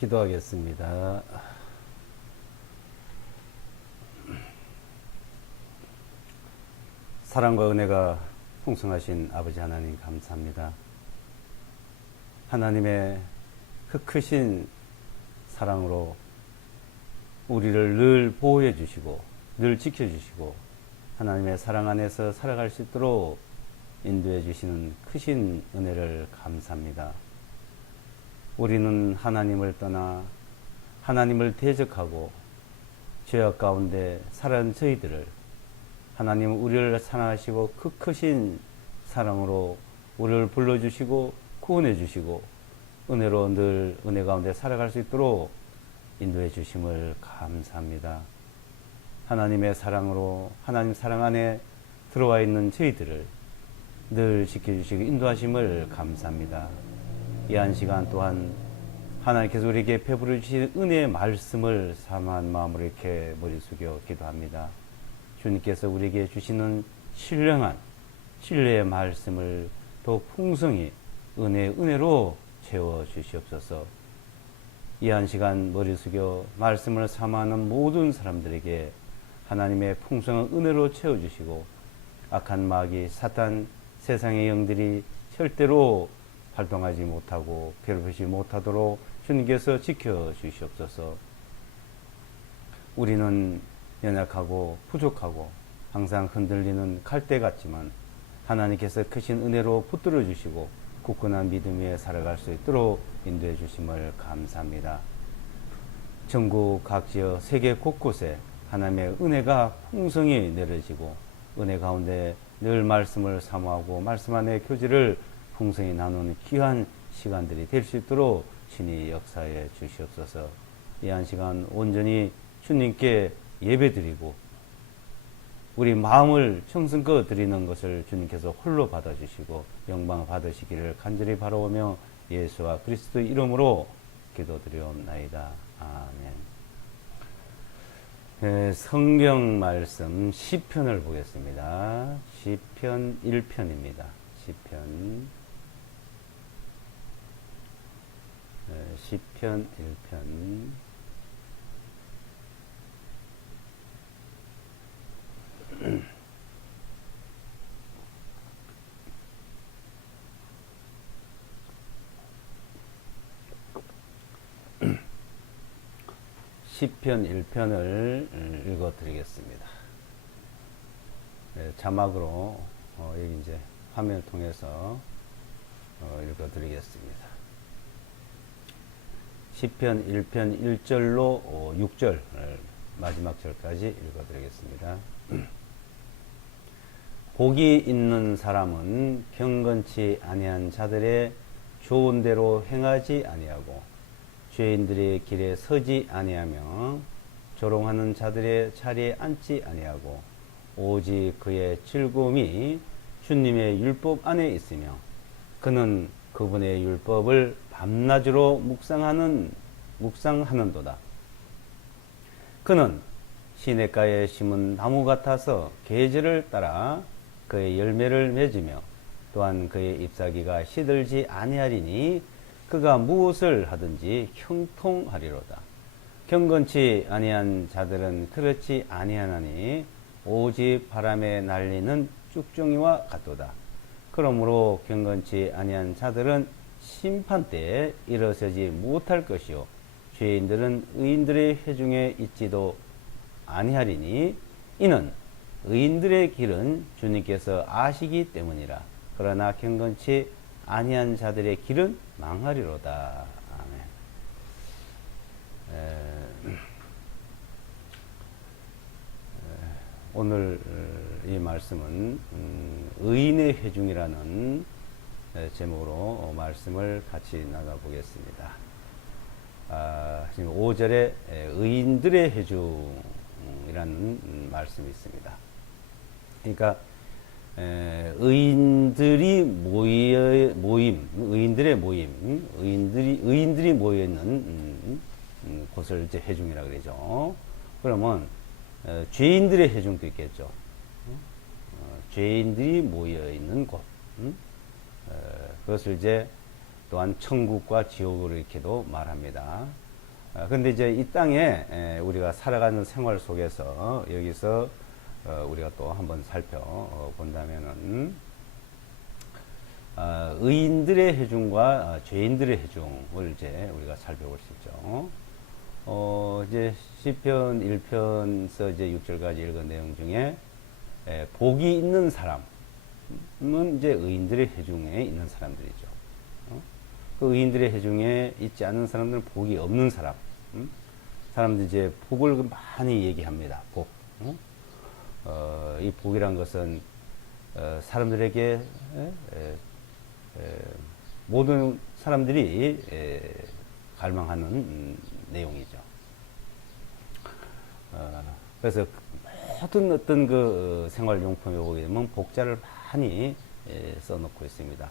기도하겠습니다. 사랑과 은혜가 풍성하신 아버지 하나님 감사합니다. 하나님의 그 크신 사랑으로 우리를 늘 보호해 주시고 늘 지켜 주시고 하나님의 사랑 안에서 살아갈 수 있도록 인도해 주시는 크신 은혜를 감사합니다. 우리는 하나님을 떠나 하나님을 대적하고 죄악 가운데 살아온 저희들을 하나님은 우리를 사랑하시고 그 크신 사랑으로 우리를 불러주시고 구원해 주시고 은혜로 늘 은혜 가운데 살아갈 수 있도록 인도해 주심을 감사합니다. 하나님의 사랑으로 하나님 사랑 안에 들어와 있는 저희들을 늘 지켜주시고 인도하심을 감사합니다. 이 한 시간 또한 하나님께서 우리에게 베풀어 주신 은혜의 말씀을 사모한 마음으로 이렇게 머리 숙여 기도합니다. 주님께서 우리에게 주시는 신령한 신뢰의 말씀을 더 풍성히 은혜로 채워 주시옵소서. 이 한 시간 머리 숙여 말씀을 사모하는 모든 사람들에게 하나님의 풍성한 은혜로 채워주시고 악한 마귀 사탄 세상의 영들이 절대로 활동하지 못하고 괴롭히지 못하도록 주님께서 지켜주시옵소서. 우리는 연약하고 부족하고 항상 흔들리는 갈대 같지만 하나님께서 크신 은혜로 붙들어 주시고 굳건한 믿음 위에 살아갈 수 있도록 인도해 주심을 감사합니다. 전국 각 지역 세계 곳곳에 하나님의 은혜가 풍성히 내려지고 은혜 가운데 늘 말씀을 사모하고 말씀 안에 교제를 풍성히 나누는 귀한 시간들이 될 수 있도록 신이 역사해 주시옵소서. 이 한 시간 온전히 주님께 예배드리고 우리 마음을 정성껏 드리는 것을 주님께서 홀로 받아주시고 영광 받으시기를 간절히 바라오며 예수와 그리스도 이름으로 기도드리옵나이다. 아멘. 성경 말씀 시편을 보겠습니다. 시편 1편입니다. 시편 1편. 시편 1편을 읽어드리겠습니다. 자막으로 여기 이제 화면을 통해서 읽어드리겠습니다. 시편 1편 1절로 6절 마지막 절까지 읽어드리겠습니다. 복이 있는 사람은 경건치 아니한 자들의 좋은 대로 행하지 아니하고 죄인들의 길에 서지 아니하며 조롱하는 자들의 자리에 앉지 아니하고 오직 그의 즐거움이 주님의 율법 안에 있으며 그는 그분의 율법을 밤낮으로 묵상하는도다. 그는 시냇가에 심은 나무 같아서 계절을 따라 그의 열매를 맺으며 또한 그의 잎사귀가 시들지 아니하리니 그가 무엇을 하든지 형통하리로다. 경건치 아니한 자들은 그렇지 아니하나니 오직 바람에 날리는 쭉종이와 같도다. 그러므로 경건치 아니한 자들은 심판때에 일어서지 못할 것이요 죄인들은 의인들의 회중에 있지도 아니하리니 이는 의인들의 길은 주님께서 아시기 때문이라. 그러나 경건치 아니한 자들의 길은 망하리로다. 아멘. 오늘 이 말씀은 의인의 회중이라는 제목으로 말씀을 같이 나눠보겠습니다. 지금 5절에 의인들의 회중이라는 말씀이 있습니다. 그러니까 의인들이 의인들의 모임, 의인들이 모여 있는 곳을 이제 회중이라 그러죠. 그러면 죄인들의 회중도 있겠죠. 죄인들이 모여 있는 곳. 그것을 이제 또한 천국과 지옥으로 이렇게도 말합니다. 근데 이제 이 땅에 우리가 살아가는 생활 속에서 여기서 우리가 또 한번 살펴본다면은 의인들의 해중과 죄인들의 해중을 이제 우리가 살펴볼 수 있죠. 이제 시편 1편서 이제 6절까지 읽은 내용 중에 복이 있는 사람은 이제 의인들의 해중에 있는 사람들이죠. 그 의인들의 해중에 있지 않은 사람들은 복이 없는 사람. 사람들이 이제 복을 많이 얘기합니다. 복. 이 복이란 것은 사람들에게 모든 사람들이 갈망하는 내용이죠. 그래서 모든 어떤 그 생활용품에 보게 되면 복자를 많이 써놓고 있습니다.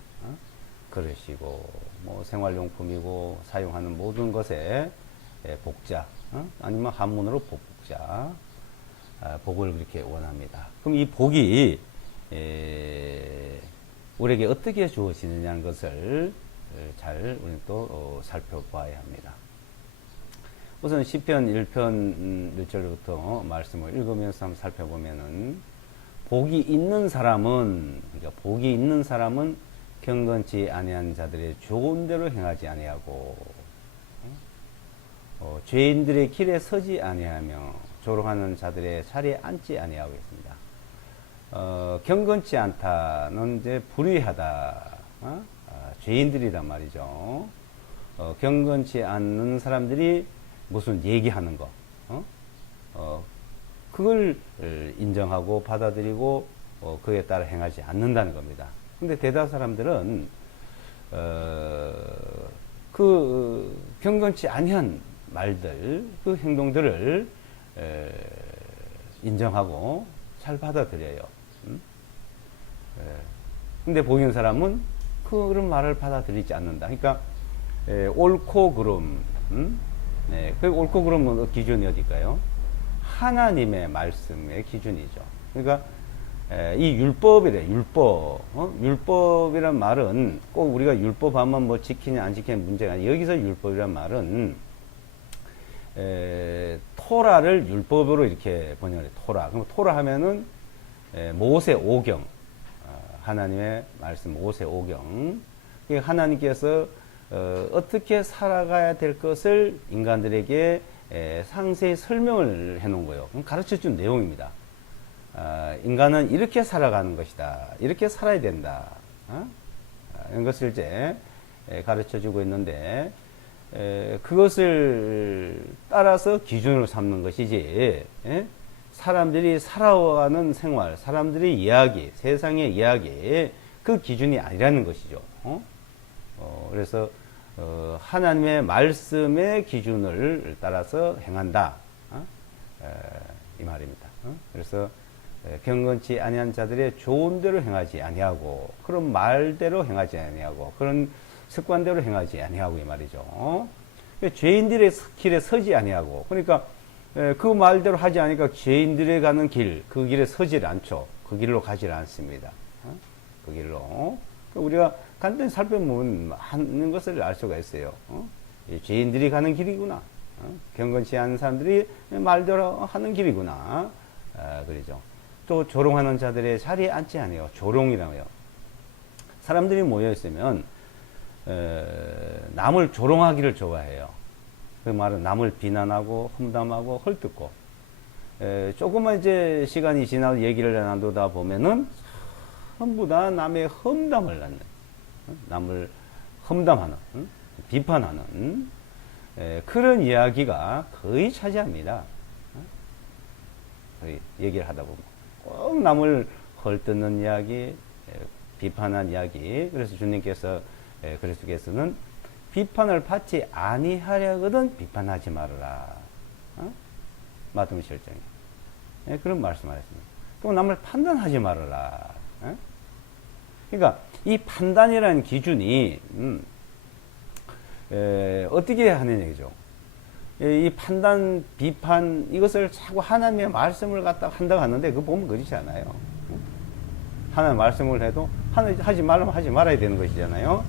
그릇이고 뭐 생활용품이고 사용하는 모든 것에 복자, 아니면 한문으로 복자, 복을 그렇게 원합니다. 그럼 이 복이 우리에게 어떻게 주어지느냐는 것을 잘 우리는 또 살펴봐야 합니다. 우선 시편 1편 1절부터 말씀을 읽으면서 한번 살펴보면은 복이 있는 사람은, 그러니까 복이 있는 사람은 경건치 아니한 자들의 좋은 대로 행하지 아니하고 죄인들의 길에 서지 아니하며 조롱하는 자들의 자리에 앉지 아니하고 있습니다. 경건치 않다는 이제 불의하다, 죄인들이란 말이죠. 경건치 않는 사람들이 무슨 얘기하는 거, 그걸 인정하고 받아들이고 그에 따라 행하지 않는다는 겁니다. 근데 대다수 사람들은 그 경건치 아니한 말들, 그 행동들을 인정하고 잘 받아들여요. 근데 복 있는 사람은 그런 말을 받아들이지 않는다. 그러니까 옳고 그름, 그 옳고 그름은 기준이 어딜까요? 하나님의 말씀의 기준이죠. 그러니까 이 율법이래, 율법. 율법이란 말은 꼭 우리가 율법하면 뭐 지키냐 안 지키냐 문제가 아니라, 여기서 율법이란 말은 토라를 율법으로 이렇게 번역을 해. 토라. 그럼 토라 하면은 모세 오경, 하나님의 말씀 모세 오경. 하나님께서 어떻게 살아가야 될 것을 인간들에게 상세히 설명을 해 놓은 거예요. 가르쳐 준 내용입니다. 인간은 이렇게 살아가는 것이다. 이렇게 살아야 된다. 이런 것을 이제 가르쳐 주고 있는데, 그것을 따라서 기준으로 삼는 것이지, 사람들이 살아가는 생활, 사람들의 이야기, 세상의 이야기, 그 기준이 아니라는 것이죠. 그래서 하나님의 말씀의 기준을 따라서 행한다, 이 말입니다. 그래서 경건치 아니한 자들의 좋은 대로 행하지 아니하고, 그런 말대로 행하지 아니하고, 그런 습관대로 행하지 아니하고, 이 말이죠. 죄인들의 길에 서지 아니하고, 그러니까 그 말대로 하지 않으니까 죄인들이 가는 길, 그 길에 서질 않죠. 그 길로 가질 않습니다. 그 길로. 우리가 간단히 살펴보면 하는 것을 알 수가 있어요. 죄인들이 가는 길이구나. 경건치 않은 사람들이 말대로 하는 길이구나. 그러죠. 또 조롱하는 자들의 자리에 앉지 않아요. 조롱이라고요. 사람들이 모여 있으면 남을 조롱하기를 좋아해요. 그 말은 남을 비난하고 험담하고 헐뜯고, 조금만 이제 시간이 지나고 얘기를 나누다 보면은 전부 다 남의 험담을 낳는, 남을 험담하는, 비판하는 그런 이야기가 거의 차지합니다. 얘기를 하다 보면 꼭 남을 헐뜯는 이야기, 비판한 이야기. 그래서 주님께서 그리스도께서는 비판을 받지 아니하려거든 비판하지 말아라. 마태복음 7장에 그런 말씀하셨습니다. 또 남을 판단하지 말아라. 그러니까 이 판단이라는 기준이 어떻게 하는 얘기죠? 이 판단, 비판, 이것을 자꾸 하나님의 말씀을 갖다 한다고 하는데, 그거 보면 그렇지 않아요. 하나님의 말씀을 해도 하지 말라면 하지 말아야 되는 것이잖아요.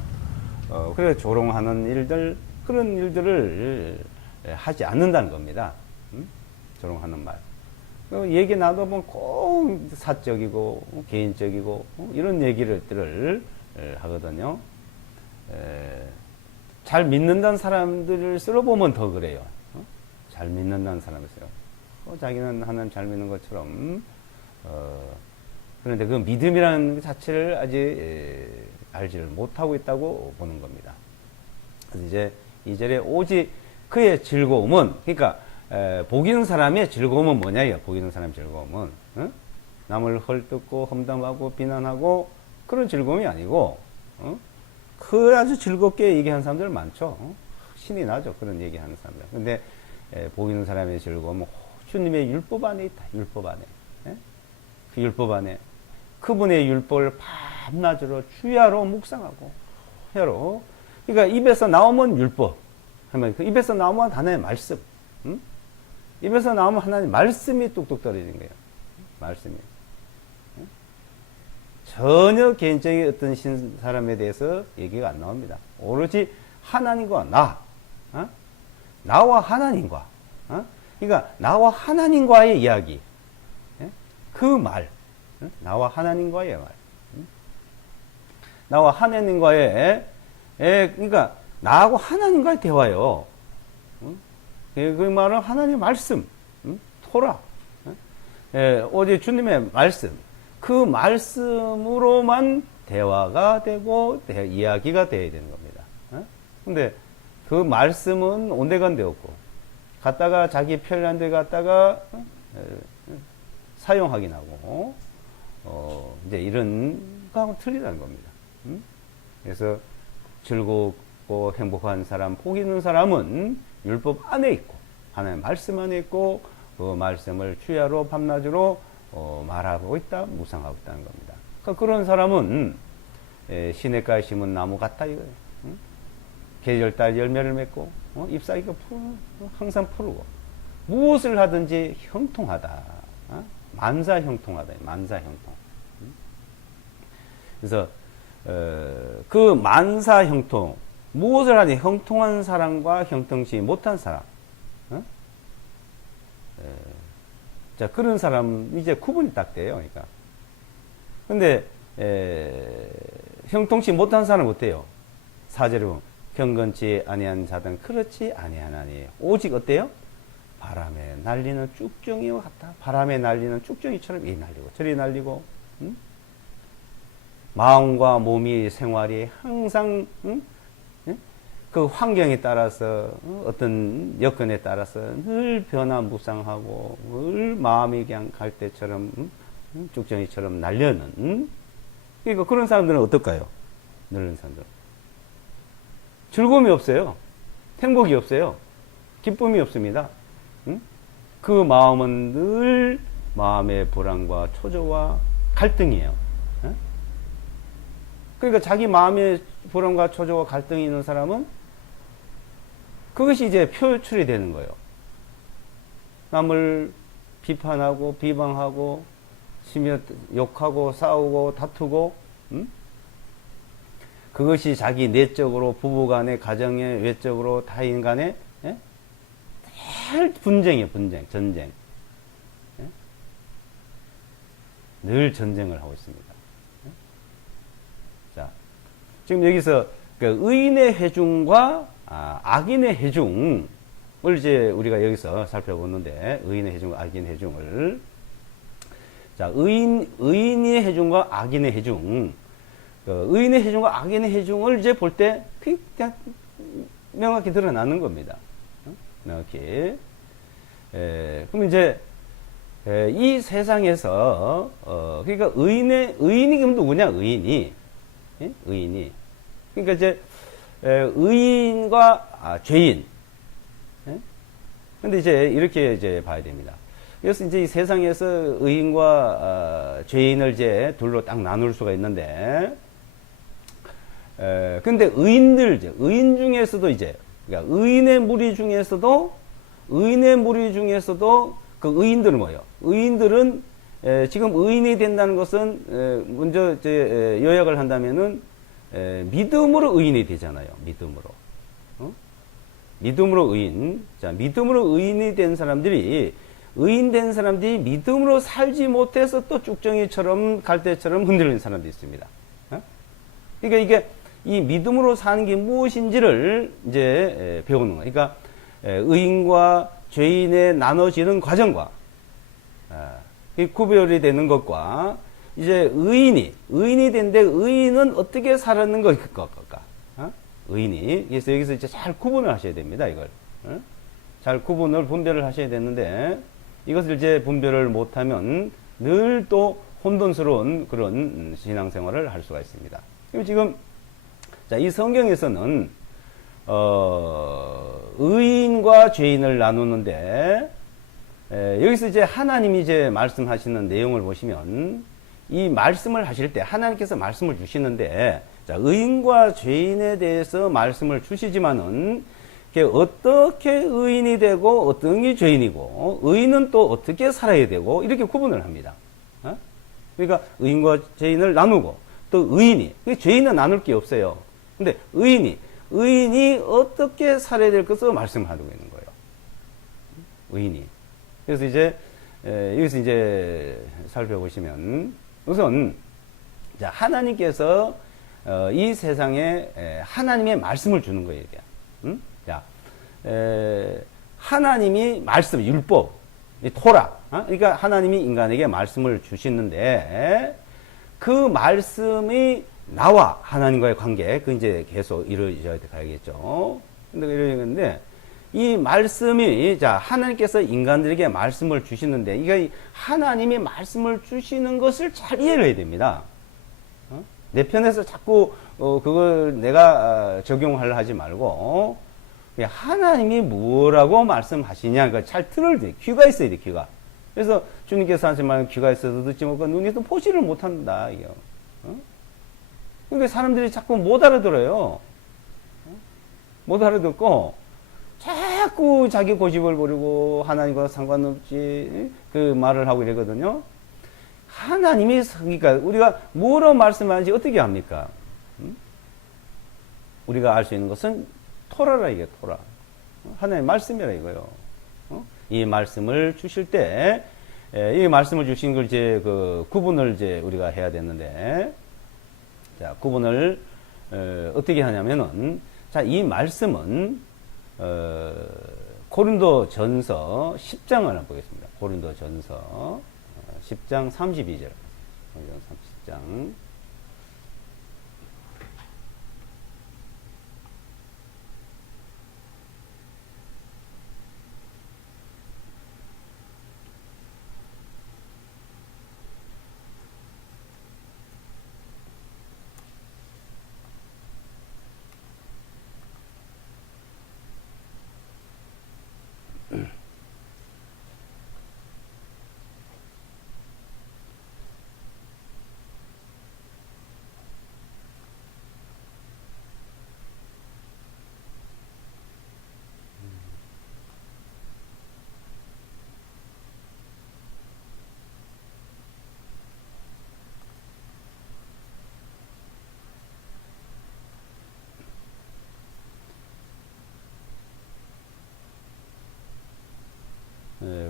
그래서 조롱하는 일들, 그런 일들을 하지 않는다는 겁니다. 조롱하는 말. 얘기 나눠보면 꼭 사적이고 개인적이고 이런 얘기들을 하거든요. 잘 믿는다는 사람들을 쓸어보면 더 그래요. 잘 믿는다는 사람을 써요. 자기는 하나님 잘 믿는 것처럼 그런데 그 믿음이라는 것 자체를 아직 알지를 못하고 있다고 보는 겁니다. 그래서 이제 2절에 오직 그의 즐거움은, 그러니까 복 있는 사람의 즐거움은 뭐냐 이거. 복 있는 사람의 즐거움은 남을 헐뜯고 험담하고 비난하고 그런 즐거움이 아니고 그 아주 즐겁게 얘기하는 사람들 많죠. 신이 나죠, 그런 얘기하는 사람들. 근데 복 있는 사람의 즐거움은 주님의 율법 안에 있다. 율법 안에. 그 율법 안에 그분의 율법을 밤낮으로 주야로 묵상하고 해로. 그러니까 입에서 나오면 율법 하면 그 입에서 나오면 하나님의 말씀. 입에서 나오면 하나님 말씀이 뚝뚝 떨어지는 거예요. 말씀이. 전혀 개인적인 어떤 사람에 대해서 얘기가 안 나옵니다. 오로지 하나님과 나와 하나님과, 그러니까 나와 하나님과의 이야기, 그 말, 나와 하나님과의 말, 나와 하나님과의, 그러니까 나하고 하나님과의 대화요. 그 말은 하나님의 말씀, 토라, 오직 주님의 말씀, 그 말씀으로만 대화가 되고 이야기가 되어야 되는 겁니다. 근데 그 말씀은 온데간데 없고 갔다가 자기 편리한 데 갔다가 사용하긴 하고 이제 이런 거하고 틀리다는 겁니다. 그래서 즐겁고 행복한 사람, 복 있는 사람은 율법 안에 있고 하나님의 말씀 안에 있고 그 말씀을 주야로 밤낮으로 말하고 있다, 묵상하고 있다는 겁니다. 그러니까 그런 사람은 시냇가에 심은 나무 같다 이거예요. 계절 따라 열매를 맺고 잎사귀가 항상 푸르고 무엇을 하든지 형통하다. 만사 형통하다. 만사 형통. 그래서 그 만사 형통, 무엇을 하든지 형통한 사람과 형통치 못한 사람, 자, 그런 사람, 이제 구분이 딱 돼요. 그러니까. 근데, 형통치 못한 사람은 어때요? 4절에 보면, 경건치 아니한 자든 그렇지 아니하나니. 오직 어때요? 바람에 날리는 쭉정이와 같다. 바람에 날리는 쭉정이처럼 이 날리고, 저리 날리고, 마음과 몸이 생활이 항상, 그 환경에 따라서 어떤 여건에 따라서 늘 변화무쌍하고 늘 마음이 그냥 갈 때처럼 쭉정이처럼 날려는 그러니까 그런 사람들은 어떨까요? 그런 사람들은 즐거움이 없어요. 행복이 없어요. 기쁨이 없습니다. 그 마음은 늘 마음의 불안과 초조와 갈등이에요. 그러니까 자기 마음의 불안과 초조와 갈등이 있는 사람은 그것이 이제 표출이 되는 거예요. 남을 비판하고 비방하고 심지어 욕하고 싸우고 다투고 그것이 자기 내적으로 부부간에 가정에 외적으로 타인 간에 늘 분쟁이에요. 분쟁, 전쟁. 늘 전쟁을 하고 있습니다. 자, 지금 여기서 그 의인의 회중과 악인의 회중을 이제 우리가 여기서 살펴보는데, 의인의 회중과 악인의 회중을. 자, 의인의 회중과 악인의 회중. 의인의 회중과 악인의 회중을 이제 볼 때, 그냥 명확히 드러나는 겁니다. 명확히. 그럼 이제, 이 세상에서, 그러니까 의인이 그럼 누구냐? 의인이. 의인이. 그러니까 이제, 의인과 죄인. 근데 이제 이렇게 이제 봐야 됩니다. 그래서 이제 이 세상에서 의인과 죄인을 이제 둘로 딱 나눌 수가 있는데, 근데 의인 중에서도 이제, 그러니까 의인의 무리 중에서도 그 의인들은 뭐예요? 의인들은 지금 의인이 된다는 것은 먼저 이제 요약을 한다면은 믿음으로 의인이 되잖아요. 믿음으로. 믿음으로 의인. 자, 믿음으로 의인이 된 사람들이, 의인된 사람들이 믿음으로 살지 못해서 또 쭉정이처럼 갈대처럼 흔들리는 사람도 있습니다. 그러니까 이게 이 믿음으로 사는 게 무엇인지를 이제 배우는 거예요. 그러니까 의인과 죄인의 나눠지는 과정과 구별이 되는 것과 이제 의인이 된데 의인은 어떻게 살았는 것일까? 의인이. 그래서 여기서 이제 잘 구분을 하셔야 됩니다. 이걸. 잘 분별을 하셔야 되는데 이것을 이제 분별을 못하면 늘 또 혼돈스러운 그런 신앙생활을 할 수가 있습니다. 그럼 지금 자, 이 성경에서는 의인과 죄인을 나누는데 여기서 이제 하나님이 이제 말씀하시는 내용을 보시면 이 말씀을 하실 때 하나님께서 말씀을 주시는데 자, 의인과 죄인에 대해서 말씀을 주시지만은 어떻게 의인이 되고 어떤 게 죄인이고 의인은 또 어떻게 살아야 되고 이렇게 구분을 합니다. 그러니까 의인과 죄인을 나누고 또 의인이 죄인은 나눌 게 없어요. 근데 의인이 어떻게 살아야 될 것을 말씀하고 있는 거예요. 의인이. 그래서 이제 여기서 이제 살펴보시면 우선 자, 하나님께서 이 세상에 하나님의 말씀을 주는 거예요. 이게. 자, 하나님이 말씀, 율법, 토라. 그러니까 하나님이 인간에게 말씀을 주시는데 그 말씀이 나와 하나님과의 관계, 그 이제 계속 이루어져야 가야겠죠. 근데 이러는데 이 말씀이 자, 하나님께서 인간들에게 말씀을 주시는데 이게 하나님이 말씀을 주시는 것을 잘 이해를 해야 됩니다. 내 편에서 자꾸 그걸 내가 적용하려 하지 말고 하나님이 뭐라고 말씀하시냐 그걸 잘 들을 때 귀가 있어야 돼. 귀가. 그래서 주님께서 하신 말은 귀가 있어도 듣지 못하고 눈이 또 보지를 못한다. 이거. 그러니까 사람들이 자꾸 못 알아들어요. 못 알아듣고 자꾸 자기 고집을 부리고 하나님과 상관없지 그 말을 하고 이러거든요. 하나님이 그러니까 우리가 뭐로 말씀하는지 어떻게 합니까? 우리가 알 수 있는 것은 토라라 이게 토라. 하나님의 말씀이라 이거요. 이 말씀을 주실 때 이 말씀을 주신 걸 이제 그 구분을 이제 우리가 해야 되는데 자, 구분을 어떻게 하냐면은 자, 이 말씀은 고린도전서 10장을 한번 보겠습니다. 고린도전서 10장 32절. 10장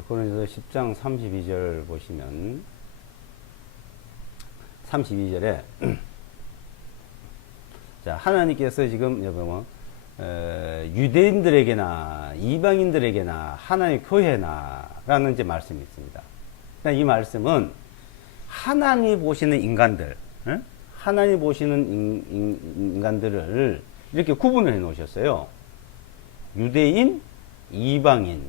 고린도서 10장 32절 보시면 32절에 자, 하나님께서 지금 여러분 유대인들에게나 이방인들에게나 하나님의 교회나 라는 이제 말씀이 있습니다. 그러니까 이 말씀은 하나님이 보시는 인간들, 하나님이 보시는 인간들을 이렇게 구분을 해 놓으셨어요. 유대인, 이방인,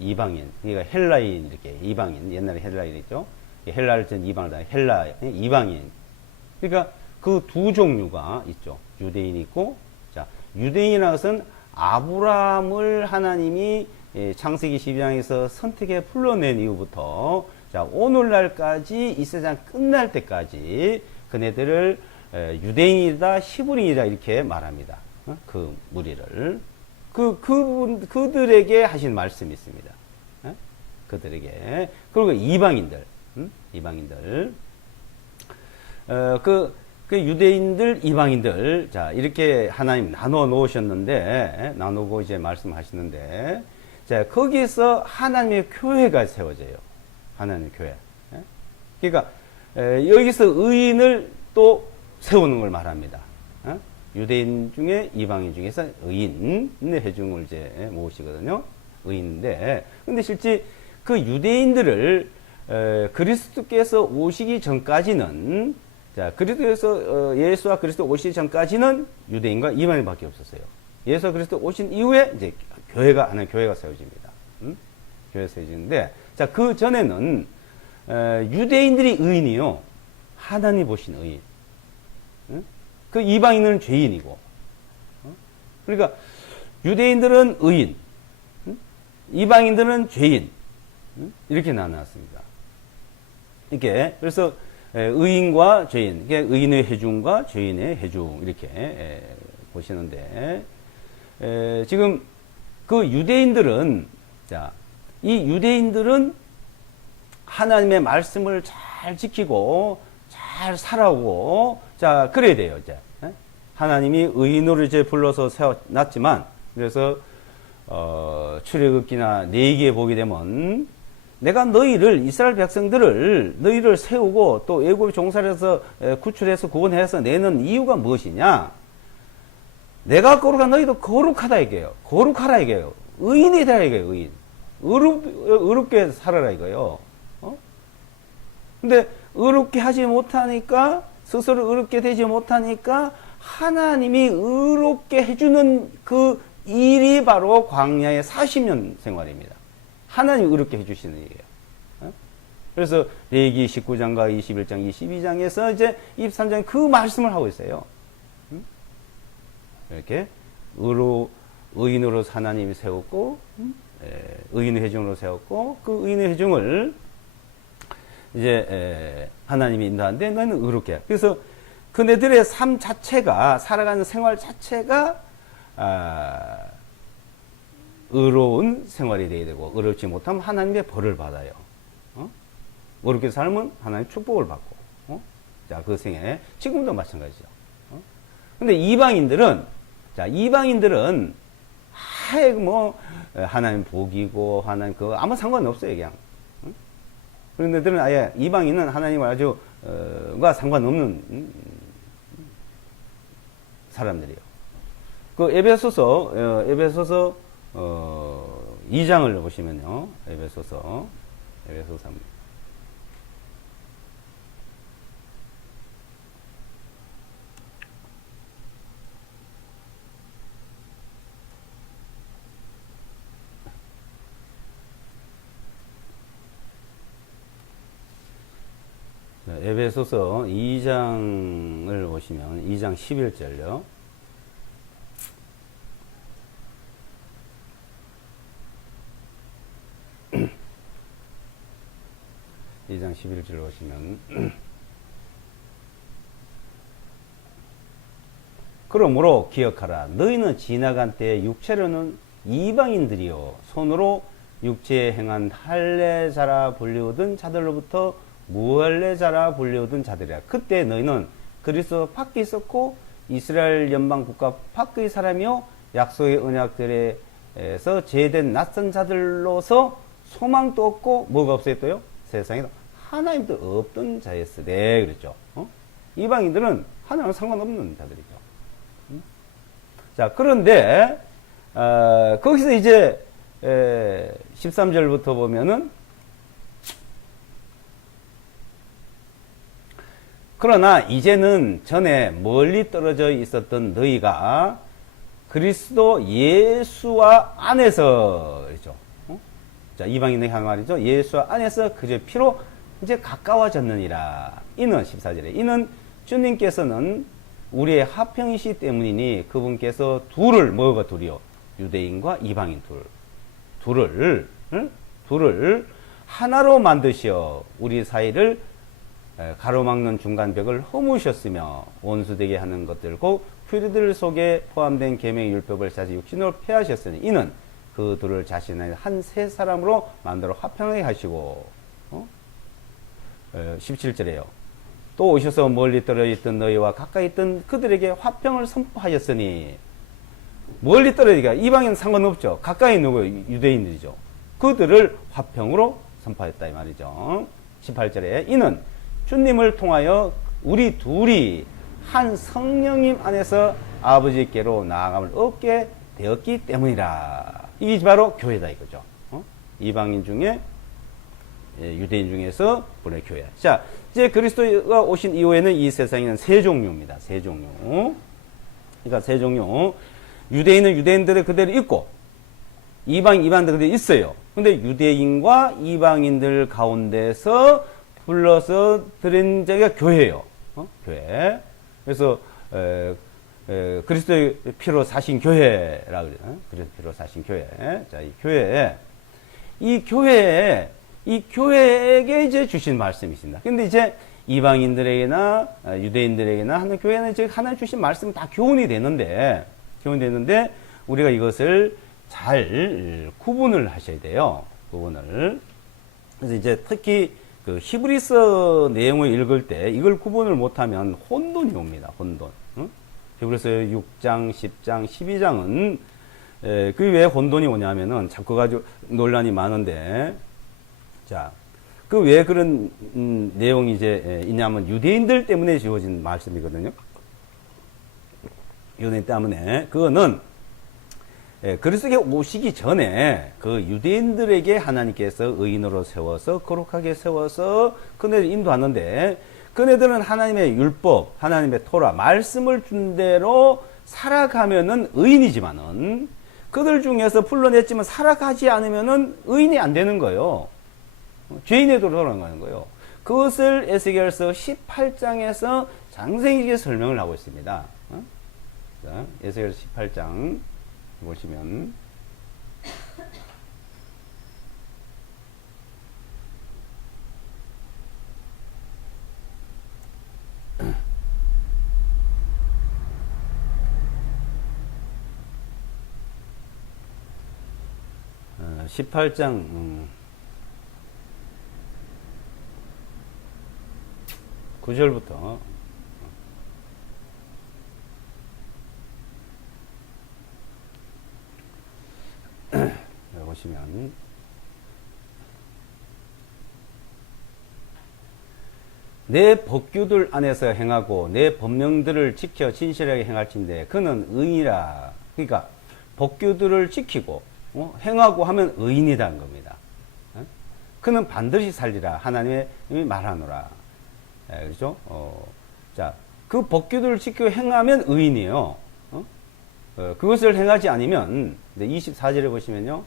이방인, 그러니까 헬라인 이렇게 이방인, 옛날에 헬라인 있죠. 헬라를 전 이방을 헬라 이방인. 그러니까 그 두 종류가 있죠. 유대인이 있고, 자, 유대인이라는 것은 아브라함을 하나님이 창세기 12장에서 선택해 불러낸 이후부터 자, 오늘날까지 이 세상 끝날 때까지 그네들을 유대인이다, 히브리인이다 이렇게 말합니다. 그 무리를. 그들에게 하신 말씀이 있습니다. 그들에게. 그리고 이방인들, 이방인들. 그 유대인들, 이방인들, 자, 이렇게 하나님 나눠 놓으셨는데, 나누고 이제 말씀하시는데, 자, 거기에서 하나님의 교회가 세워져요. 하나님의 교회. 그러니까, 여기서 의인을 또 세우는 걸 말합니다. 유대인 중에, 이방인 중에서 의인의 회중을 이제 모으시거든요. 의인인데, 근데 실제 그 유대인들을 그리스도께서 오시기 전까지는, 자, 그리스도에서 예수와 그리스도 오시기 전까지는 유대인과 이방인밖에 없었어요. 예수와 그리스도 오신 이후에 이제 교회가 하나의 교회가 세워집니다. 교회 세워지는데, 자, 그 전에는 유대인들이 의인이요, 하나님 보신 의인. 그 이방인은 죄인이고. 그러니까 유대인들은 의인, 이방인들은 죄인. 이렇게 나눴습니다. 이렇게 그래서 의인과 죄인, 의인의 회중과 죄인의 회중 이렇게 보시는데, 지금 그 유대인들은, 자, 이 유대인들은 하나님의 말씀을 잘 지키고 잘 살아오고, 자, 그래야 돼요. 이제 하나님이 의인으로 이제 불러서 세워놨지만, 그래서 출애굽기나 레위기에 보게 되면, 내가 너희를, 이스라엘 백성들을 너희를 세우고 또 애굽 종살에서 구출해서 구원해서 내는 이유가 무엇이냐? 내가 거룩한 너희도 거룩하다 이게요. 거룩하라 이게요. 의인이다 이게요. 의인. 의롭게 살아라 이거요. 근데 의롭게 하지 못하니까, 스스로 의롭게 되지 못하니까 하나님이 의롭게 해주는 그 일이 바로 광야의 40년 생활입니다. 하나님 의롭게 해주시는 일이에요. 그래서 레위기 19장과 21장, 22장에서 이제 23장 그 말씀을 하고 있어요. 이렇게 의인으로 하나님이 세웠고, 의인의 회중으로 세웠고, 그 의인의 회중을 이제 하나님이 인도하는데 너희는 의롭게 해. 그래서 그네들의 삶 자체가, 살아가는 생활 자체가 의로운 생활이 되어야 되고, 의롭지 못하면 하나님의 벌을 받아요. 의롭게 살면 하나님의 축복을 받고, 자, 그 생에 지금도 마찬가지죠. 근데 이방인들은, 자, 이방인들은 아예 뭐 하나님 복이고 하나님 그거 아무 상관없어요, 그냥. 그런 데들은 아예, 이방인은 하나님을 아주 과 상관없는 사람들이에요. 그 에베소서 2장을 보시면요. 에베소서 3. 에베소서 2장을 보시면 2장 11절요. 2장 11절을 보시면 그러므로 기억하라. 너희는 지나간 때에 육체로는 이방인들이요 손으로 육체에 행한 할례자라 불리우던 자들로부터 무할례자라 불리우던 자들이라. 그때 너희는 그리스도 밖에 있었고 이스라엘 연방 국가 밖의 사람이요 약속의 언약들에서 제된 낯선 자들로서 소망도 없고 뭐가 없었어요? 세상에도 하나님도 없던 자였으되 그랬죠. 이방인들은 하나님과 상관없는 자들이죠. 자, 그런데 거기서 이제 13절부터 보면은 그러나 이제는 전에 멀리 떨어져 있었던 너희가 그리스도 예수와 안에서 그렇죠. 자, 이방인의 향 말이죠. 예수와 안에서 그의 피로 이제 가까워졌느니라. 이는 14절에 이는 주님께서는 우리의 화평이시 때문이니 그분께서 둘을 뭐가 둘이요? 유대인과 이방인 둘을 하나로 만드시어 우리 사이를 가로막는 중간벽을 허무셨으며 원수되게 하는 것들고 규례들 속에 포함된 계명의 율법을 자기 육신으로 폐하셨으니 이는 그 둘을 자신의 한 세 사람으로 만들어 화평하게 하시고 17절에요. 또 오셔서 멀리 떨어져 있던 너희와 가까이 있던 그들에게 화평을 선포하였으니, 멀리 떨어지니까 이방인 상관없죠. 가까이 있는 거 유대인들이죠. 그들을 화평으로 선포했다 이 말이죠. 18절에 이는 주님을 통하여 우리 둘이 한 성령님 안에서 아버지께로 나아감을 얻게 되었기 때문이라. 이게 바로 교회다 이거죠. 이방인 중에 유대인 중에서 보내 교회. 자, 이제 그리스도가 오신 이후에는 이 세상에는 세 종류입니다. 세 종류. 그러니까 세 종류. 유대인은 유대인들의 그대로 있고, 이방인들 그대로 있어요. 근데 유대인과 이방인들 가운데서 불러서 드린 자가 교회예요. 교회. 그래서 그리스도의 피로 사신 교회라 그래요. 그리스도 피로 사신 교회. 자, 이 교회에게 이제 주신 말씀이십니다. 근데 이제 이방인들에게나 유대인들에게나 하는 교회는 이제 하나님 주신 말씀 다 교훈이 되는데 우리가 이것을 잘 구분을 하셔야 돼요. 구분을. 그래서 이제 특히 그 히브리서 내용을 읽을 때 이걸 구분을 못하면 혼돈이 옵니다. 혼돈. 히브리서 6장, 10장, 12장은 그 왜 혼돈이 오냐면은 자꾸 가지고 논란이 많은데, 자, 그 왜 그런 내용이 이제 있냐면 유대인들 때문에 지어진 말씀이거든요. 유대인 때문에. 그거는 그리스도께 오시기 전에 그 유대인들에게 하나님께서 의인으로 세워서 거룩하게 세워서 그네를 인도하는데, 그네들은 하나님의 율법, 하나님의 토라, 말씀을 준 대로 살아가면은 의인이지만은 그들 중에서 불러냈지만 살아가지 않으면은 의인이 안 되는 거예요. 죄인에 돌아가는 거예요. 그것을 에스겔서 18장에서 장생하게 설명을 하고 있습니다. 자, 에스겔 18장 보시면 18장 9절부터 보시면 내 법규들 안에서 행하고 내 법령들을 지켜 진실하게 행할진대 그는 의인이라. 그러니까 법규들을 지키고 행하고 하면 의인이라는 겁니다. 그는 반드시 살리라 하나님의 말하노라. 그렇죠? 자, 그 법규들을 지키고 행하면 의인이에요. 그것을 행하지 않으면 24절에 보시면요.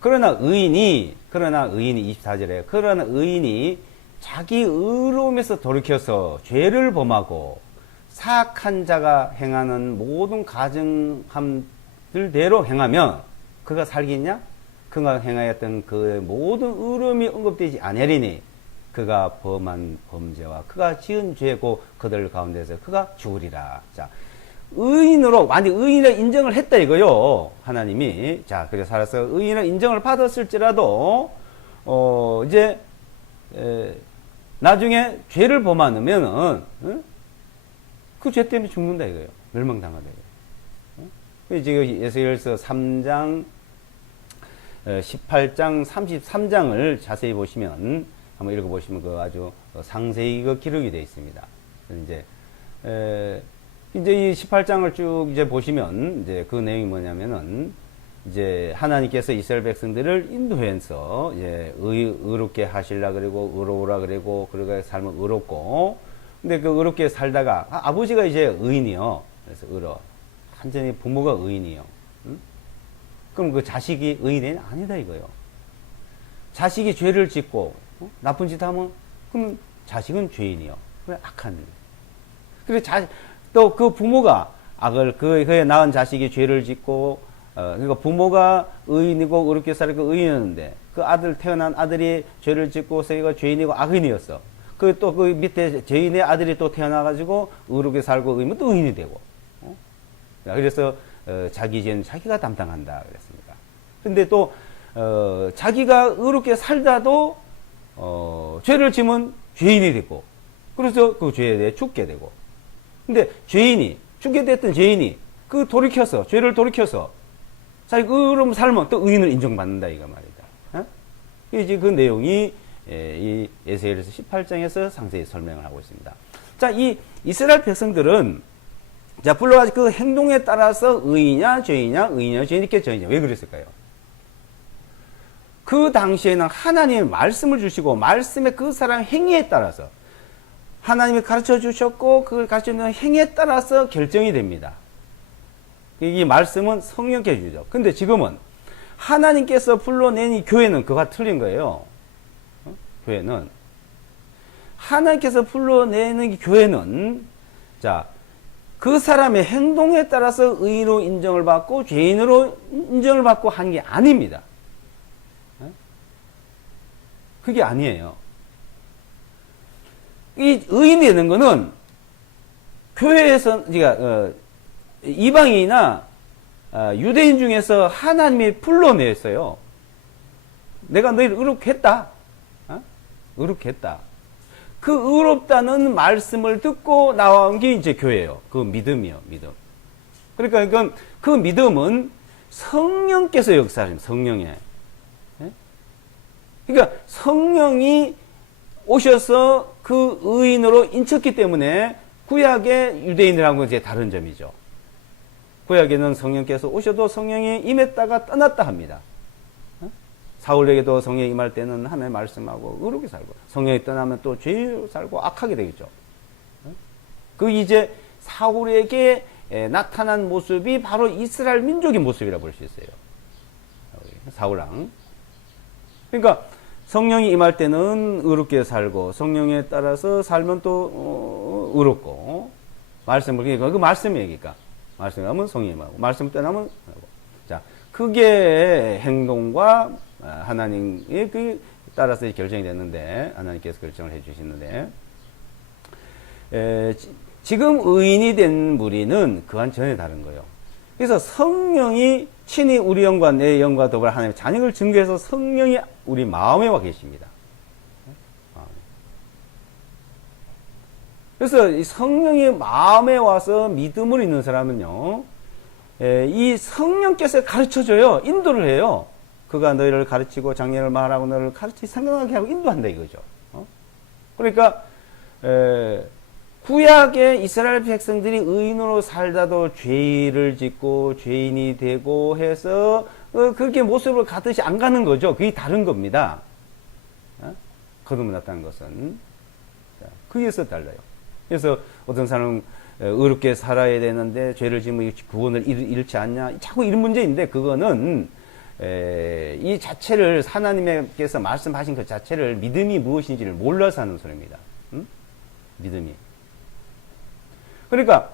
그러나 의인이 24절에 그러나 의인이 자기 의로움에서 돌이켜서 죄를 범하고 사악한 자가 행하는 모든 가증함들대로 행하면 그가 살겠냐? 그가 행하였던 그 모든 의로움이 언급되지 아니하리니 그가 범한 범죄와 그가 지은 죄고 그들 가운데서 그가 죽으리라. 자, 의인으로 완전 의인을 인정을 했다 이거요. 하나님이. 자, 그래서 살아서 의인을 인정을 받았을지라도 이제 나중에 죄를 범하면은 그 죄 때문에 죽는다 이거예요. 멸망당하다 이거예요. 지금 에스겔서 3장 18장 33장을 자세히 보시면 한번 읽어보시면 그 아주 상세히 그 기록이 되어 있습니다. 이제 이 18장을 쭉 이제 보시면 이제 그 내용이 뭐냐면은 이제 하나님께서 이스라엘 백성들을 인도해서 이제 의롭게 하실라 그리고 의로우라 그리고 그리고 삶은 의롭고 근데 그 의롭게 살다가 아버지가 이제 의인이요. 그래서 의로 완전히 부모가 의인이요. 그럼 그 자식이 의인이 아니다 이거요. 자식이 죄를 짓고 나쁜 짓 하면 그럼 자식은 죄인이요. 그래 악한 일. 그래 또 그 부모가 악을 그에 낳은 자식이 죄를 짓고 그러니까 부모가 의인이고 의롭게 살고 의인이었는데 그 아들 태어난 아들이 죄를 짓고 세가 죄인이고 악인이었어. 그 또 그 밑에 죄인의 아들이 또 태어나가지고 의롭게 살고 의면 또 의인이 되고. 그래서 자기 죄는 자기가 담당한다 그랬습니다. 근데 또 자기가 의롭게 살다도 죄를 지면 죄인이 되고 그래서 그 죄에 대해 죽게 되고. 근데 죄인이, 죽게 됐던 죄인이 그 돌이켜서, 죄를 돌이켜서 자기 의로움 살면 또 의인을 인정받는다 이거 말이다. 어? 이제 그 내용이 이 에스겔서 18장에서 상세히 설명을 하고 있습니다. 자, 이 이스라엘 백성들은 자, 불러가지고 그 행동에 따라서 의인이냐, 죄인이냐, 의인이냐, 죄인이냐, 죄인이냐. 왜 그랬을까요? 그 당시에는 하나님의 말씀을 주시고, 말씀의 그 사람 행위에 따라서, 하나님이 가르쳐 주셨고, 그 가르쳐 주는 행위에 따라서 결정이 됩니다. 이 말씀은 성령께 주죠. 근데 지금은 하나님께서 불러낸 이 교회는 그거가 틀린 거예요. 교회는. 하나님께서 불러내는 이 교회는, 자, 그 사람의 행동에 따라서 의인으로 인정을 받고 죄인으로 인정을 받고 하는 게 아닙니다. 그게 아니에요. 이 의인이 되는 거는 교회에서, 그러니까 이방인이나 유대인 중에서 하나님이 불러냈어요. 내가 너희를 의롭게 했다. 의롭게 했다. 그 의롭다는 말씀을 듣고 나온 게 이제 교회예요. 그 믿음이요, 믿음. 그러니까 이건 그 믿음은 성령께서 역사하십니다. 성령에. 그러니까 성령이 오셔서 그 의인으로 인쳤기 때문에 구약의 유대인들하고는 이제 다른 점이죠. 구약에는 성령께서 오셔도 성령이 임했다가 떠났다 합니다. 사울에게도 성령이 임할 때는 하나님 말씀하고 의롭게 살고, 성령이 떠나면 또 죄로 살고 악하게 되겠죠. 그 이제 사울에게 나타난 모습이 바로 이스라엘 민족의 모습이라고 볼 수 있어요. 사울왕. 그러니까 성령이 임할 때는 의롭게 살고, 성령에 따라서 살면 또 의롭고, 말씀을, 그러니까 그 말씀 얘기니까. 말씀이 하면 성령이 임하고, 말씀 떠나면 자, 그게 행동과 하나님의 그 따라서 결정이 됐는데, 하나님께서 결정을 해 주시는데, 지금 의인이 된 무리는 그와는 전혀 다른 거예요. 그래서 성령이 친히 우리 영과 내 영과 더불어 하나님의 자녀를 증거해서 성령이 우리 마음에 와 계십니다. 그래서 이 성령이 마음에 와서 믿음을 있는 사람은요, 이 성령께서 가르쳐줘요. 인도를 해요. 그가 너희를 가르치고 장례를 말하고 너를 가르치 생각하게 하고 인도한다 이거죠. 그러니까 구약의 이스라엘 백성들이 의인으로 살다도 죄를 짓고 죄인이 되고 해서 그렇게 모습을 가듯이 안 가는 거죠. 그게 다른 겁니다. 거듭났다는 것은. 그게서 달라요. 그래서 어떤 사람은 의롭게 살아야 되는데 죄를 지으면 구원을 잃지 않냐. 자꾸 이런 문제인데 그거는 이 자체를 하나님께서 말씀하신 그 자체를 믿음이 무엇인지를 몰라서 하는 소리입니다. 믿음이. 그러니까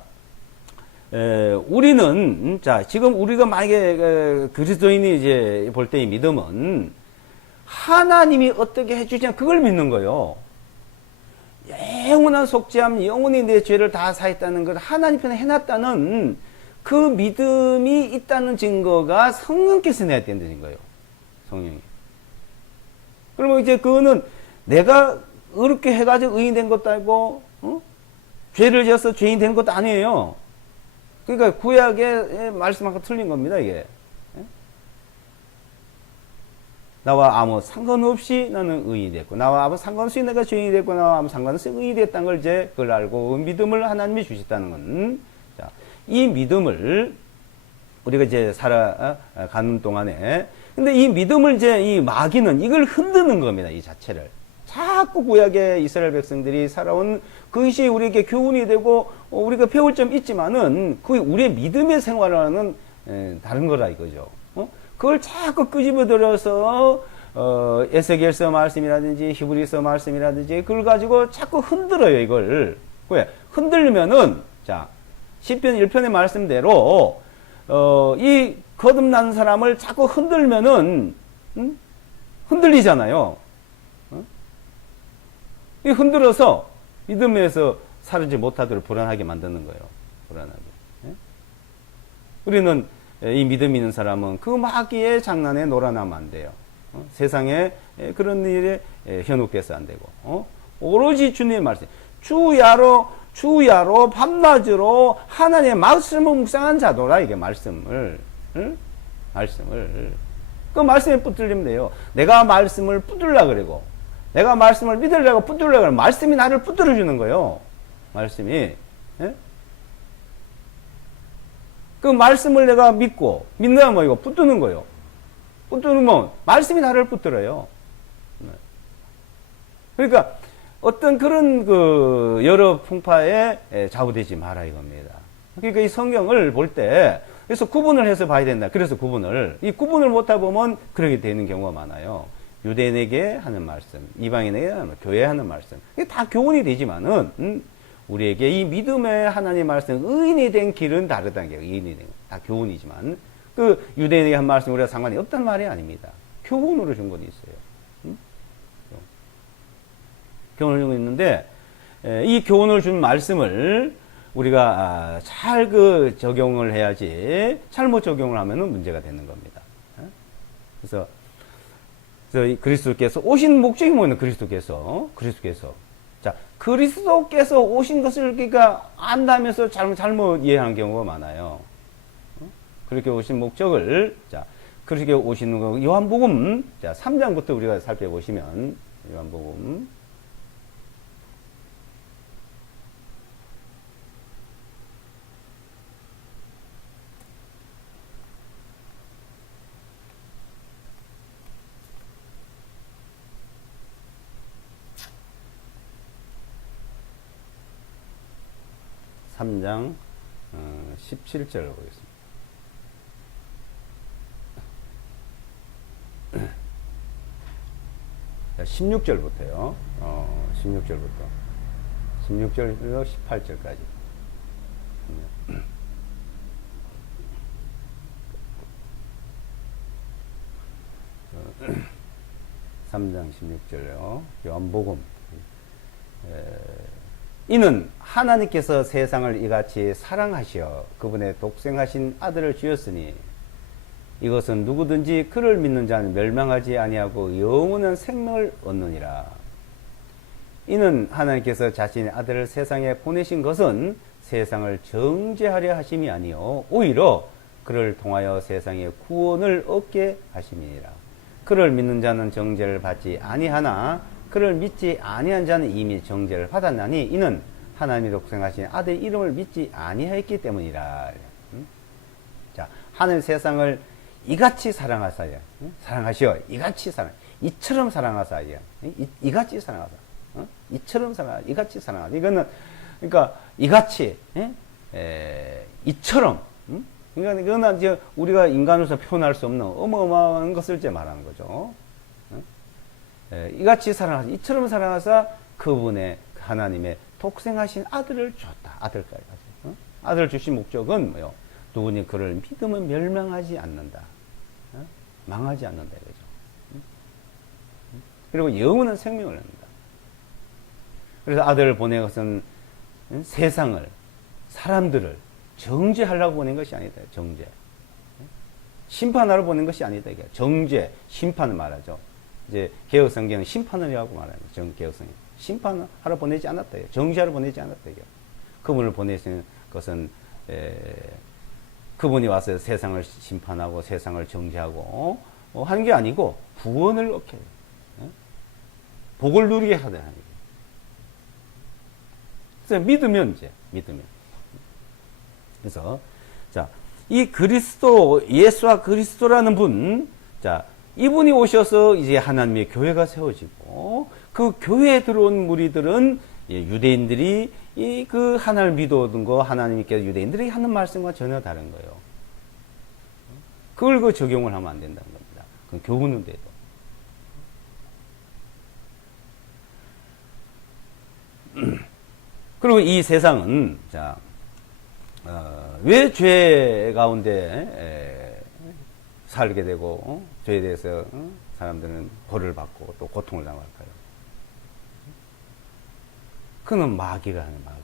우리는 자 지금 우리가 만약에 그리스도인이 이제 볼 때 이 믿음은 하나님이 어떻게 해주냐 그걸 믿는 거예요. 영원한 속죄함, 영원히 내 죄를 다 사했다는 것, 하나님 편에 해놨다는 그 믿음이 있다는 증거가 성령께서 내야 된다는 거예요. 성령이. 그러면 이제 그거는 내가 의롭게 해가지고 의인 된 것도 아니고, 죄를 지어서 죄인 된 것도 아니에요. 그러니까 구약의 말씀하고 틀린 겁니다, 이게. 나와 아무 상관없이 나는 의인이 됐고, 나와 아무 상관없이 내가 죄인이 됐고, 나와 아무 상관없이 의인이 됐다는 걸 이제 그걸 알고, 믿음을 하나님이 주셨다는 건, 자, 이 믿음을 우리가 이제 살아가는 동안에, 근데 이 믿음을 이제 이 마귀는 이걸 흔드는 겁니다, 이 자체를. 자꾸 구약의 이스라엘 백성들이 살아온 그것이 우리에게 교훈이 되고, 우리가 배울 점 있지만은, 그게 우리의 믿음의 생활과는 다른 거라 이거죠. 그걸 자꾸 끄집어들여서 에스겔서 말씀이라든지 히브리서 말씀이라든지 그걸 가지고 자꾸 흔들어요 이걸. 왜? 흔들면은 자 시편 1편의 말씀대로 이 거듭난 사람을 자꾸 흔들면은 흔들리잖아요. 이 흔들어서 믿음에서 살지 못하도록 불안하게 만드는 거예요. 불안하게. 우리는 이 믿음 있는 사람은 그 마귀의 장난에 놀아나면 안 돼요. 세상에 그런 일에 현혹돼서 안 되고 오로지 주님의 말씀. 주야로 밤낮으로 하나님의 말씀을 묵상한 자도라. 이게 말씀을. 응? 말씀을. 그 말씀에 붙들리면 돼요. 내가 말씀을 붙들라 그러고, 내가 말씀을 믿으려고 붙들려고 그러면 말씀이 나를 붙들어 주는 거예요. 말씀이. 예? 그 말씀을 내가 믿고, 믿는다 뭐 이거 붙드는 거예요. 붙들면 말씀이 나를 붙들어요. 그러니까 어떤 그런 그 여러 풍파에 좌우되지 마라 이겁니다. 그러니까 이 성경을 볼 때 그래서 구분을 해서 봐야 된다. 그래서 이 구분을 못하다 보면 그렇게 되는 경우가 많아요. 유대인에게 하는 말씀, 이방인에게 하는 교회에 하는 말씀. 이게 다 교훈이 되지만은 우리에게 이 믿음의 하나님의 말씀, 의인이 된 길은 다르다는 게 의인이 된 다 교훈이지만 그 유대인에게 한 말씀 우리가 상관이 없단 말이 아닙니다. 교훈으로 준 건 있어요. 교훈을 주고 있는데 이 교훈을 준 말씀을 우리가 잘 그 적용을 해야지 잘못 적용을 하면은 문제가 되는 겁니다. 그래서 그리스도께서 오신 목적이 뭐냐? 그리스도께서 자 그리스도께서 오신 것을 그러니까 안다면서 잘못 이해하는 경우가 많아요. 그렇게 오신 목적을 자 그렇게 오시는 거 요한복음 자 3장부터 우리가 살펴보시면 요한복음 3장 17절을 보겠습니다. 자, 16절부터요. 16절부터 18절까지. 3장 16절요. 요한복음. 이는 하나님께서 세상을 이같이 사랑하시어 그분의 독생하신 아들을 주셨으니 이것은 누구든지 그를 믿는 자는 멸망하지 아니하고 영원한 생명을 얻느니라. 이는 하나님께서 자신의 아들을 세상에 보내신 것은 세상을 정죄하려 하심이 아니요 오히려 그를 통하여 세상의 구원을 얻게 하심이니라. 그를 믿는 자는 정죄를 받지 아니하나 그를 믿지 아니한 자는 이미 정죄를 받았나니 이는 하나님이 독생하신 아들 이름을 믿지 아니하였기 때문이라. 자, 하늘 세상을 이같이 사랑하사야. 사랑하시어 이같이 이처럼 사랑하사야. 이같이 사랑하사. 이처럼 이같이 사랑하사. 이거는 그러니까 이같이 이처럼. 그러니까 이거는 이제 우리가 인간으로서 표현할 수 없는 어마어마한 것을 이제 말하는 거죠. 이같이 사랑하사 이처럼 사랑하사 그분의 하나님의 독생하신 아들을 줬다. 아들까지. 아들을 주신 목적은 뭐요? 누구니 그를 믿으면 멸망하지 않는다. 망하지 않는다. 이거죠. 그리고 영원한 생명을 얻는다. 그래서 아들을 보낸 것은 세상을, 사람들을 정죄하려고 보낸 것이 아니다. 정죄. 심판하러 보낸 것이 아니다. 이게 정죄, 심판을 말하죠. 이제 개혁성경은 심판을이라고 말합니다. 개혁성경. 심판하러 보내지 않았다. 정죄하러 보내지 않았다. 그분을 보내신 것은 그분이 와서 세상을 심판하고 세상을 정죄하고 하는 게 아니고 구원을 얻게 해요. 복을 누리게 하다. 그래서 믿으면 그래서 자, 이 그리스도 예수와 그리스도라는 분, 자 이분이 오셔서 이제 하나님의 교회가 세워지고 그 교회에 들어온 무리들은 유대인들이 그 하나님을 믿어오던 거 하나님께서 유대인들이 하는 말씀과 전혀 다른 거예요. 그걸 그 적용을 하면 안 된다는 겁니다. 그 교훈은 돼도. 그리고 이 세상은 자 왜 죄 가운데 살게 되고 죄에 대해서 사람들은 벌을 받고 또 고통을 당할까요? 그는 마귀가 하는 마귀.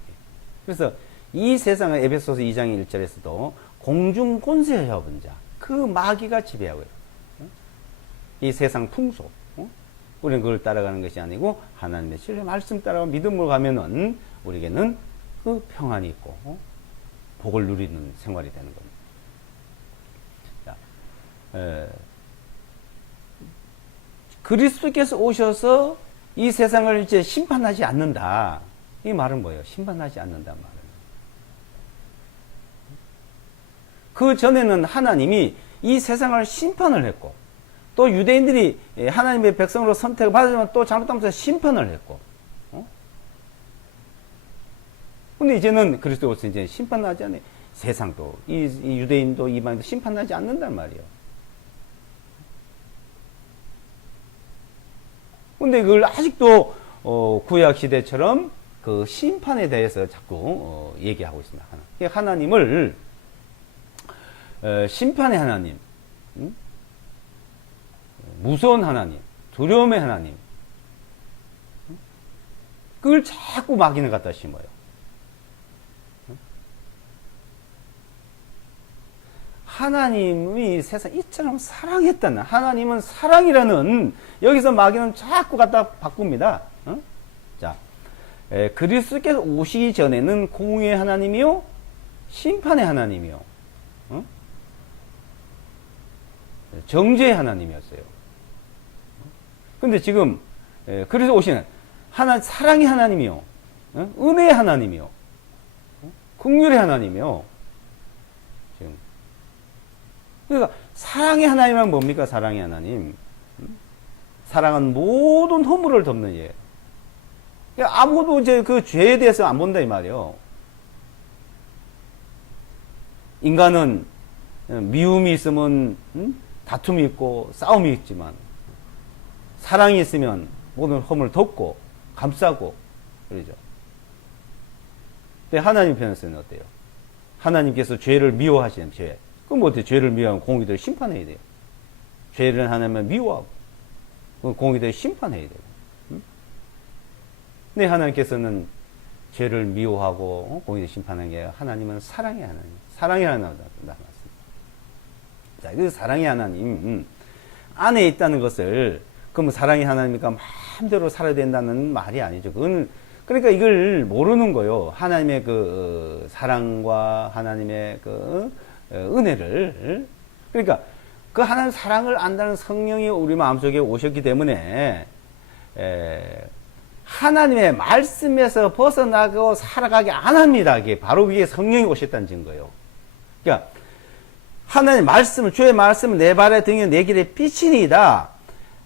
그래서 이 세상은 에베소서 2장 1절에서도 공중 권세에 잡은 자, 그 마귀가 지배하고 있어요. 이 세상 풍속. 우리는 그걸 따라가는 것이 아니고 하나님의 진리 말씀 따라가 믿음으로 가면은 우리에게는 그 평안이 있고 복을 누리는 생활이 되는 겁니다. 자, 그리스도께서 오셔서 이 세상을 이제 심판하지 않는다. 이 말은 뭐예요? 심판하지 않는다 말은. 그 전에는 하나님이 이 세상을 심판을 했고, 또 유대인들이 하나님의 백성으로 선택을 받았지만 또 잘못하면서 심판을 했고, 근데 이제는 그리스도로서 이제 심판하지 않아요. 세상도, 이 유대인도 이방인도 심판하지 않는단 말이에요. 근데 그걸 아직도, 구약시대처럼 그 심판에 대해서 자꾸, 얘기하고 있습니다. 하나님을, 심판의 하나님, 무서운 하나님, 두려움의 하나님, 그걸 자꾸 막인을 갖다 심어요. 하나님이 세상 이처럼 사랑했다는, 하나님은 사랑이라는, 여기서 마귀는 자꾸 갖다 바꿉니다. 자, 그리스도께서 오시기 전에는 공의의 하나님이요, 심판의 하나님이요, 정죄의 하나님이었어요. 근데 지금 그리스도 오시는 사랑의 하나님이요, 은혜의 하나님이요, 긍휼의 하나님이요. 지금 그러니까 사랑의 하나님은 뭡니까? 사랑의 하나님, 사랑은 모든 허물을 덮는 예. 아무도 이제 그 죄에 대해서 안 본다 이 말이요. 인간은 미움이 있으면 다툼이 있고 싸움이 있지만, 사랑이 있으면 모든 허물을 덮고 감싸고 그러죠. 근데 하나님 편에서는 어때요? 하나님께서 죄를 미워하시는 죄. 그럼 어떻게 죄를 미워하면 공의대로 심판해야 돼요. 죄를 하나님은 미워하고 공의대로 심판해야 돼요. 근데 하나님께서는 죄를 미워하고 공의대로 심판하는 게 하나님은 사랑의 하나님. 사랑의 하나님 나왔습니다. 자, 그 사랑의 하나님 안에 있다는 것을, 그럼 사랑의 하나님이니까 마음대로 살아야 된다는 말이 아니죠. 그건, 그러니까 이걸 모르는 거요. 하나님의 그 사랑과 하나님의 그 은혜를. 그러니까 그 하나님 사랑을 안다는 성령이 우리 마음속에 오셨기 때문에 하나님의 말씀에서 벗어나고 살아가게 안 합니다. 이게 바로 위에 성령이 오셨다는 증거예요. 그러니까 하나님의 말씀을, 주의 말씀을 내 발에 등에 내 길에 빛이니이다.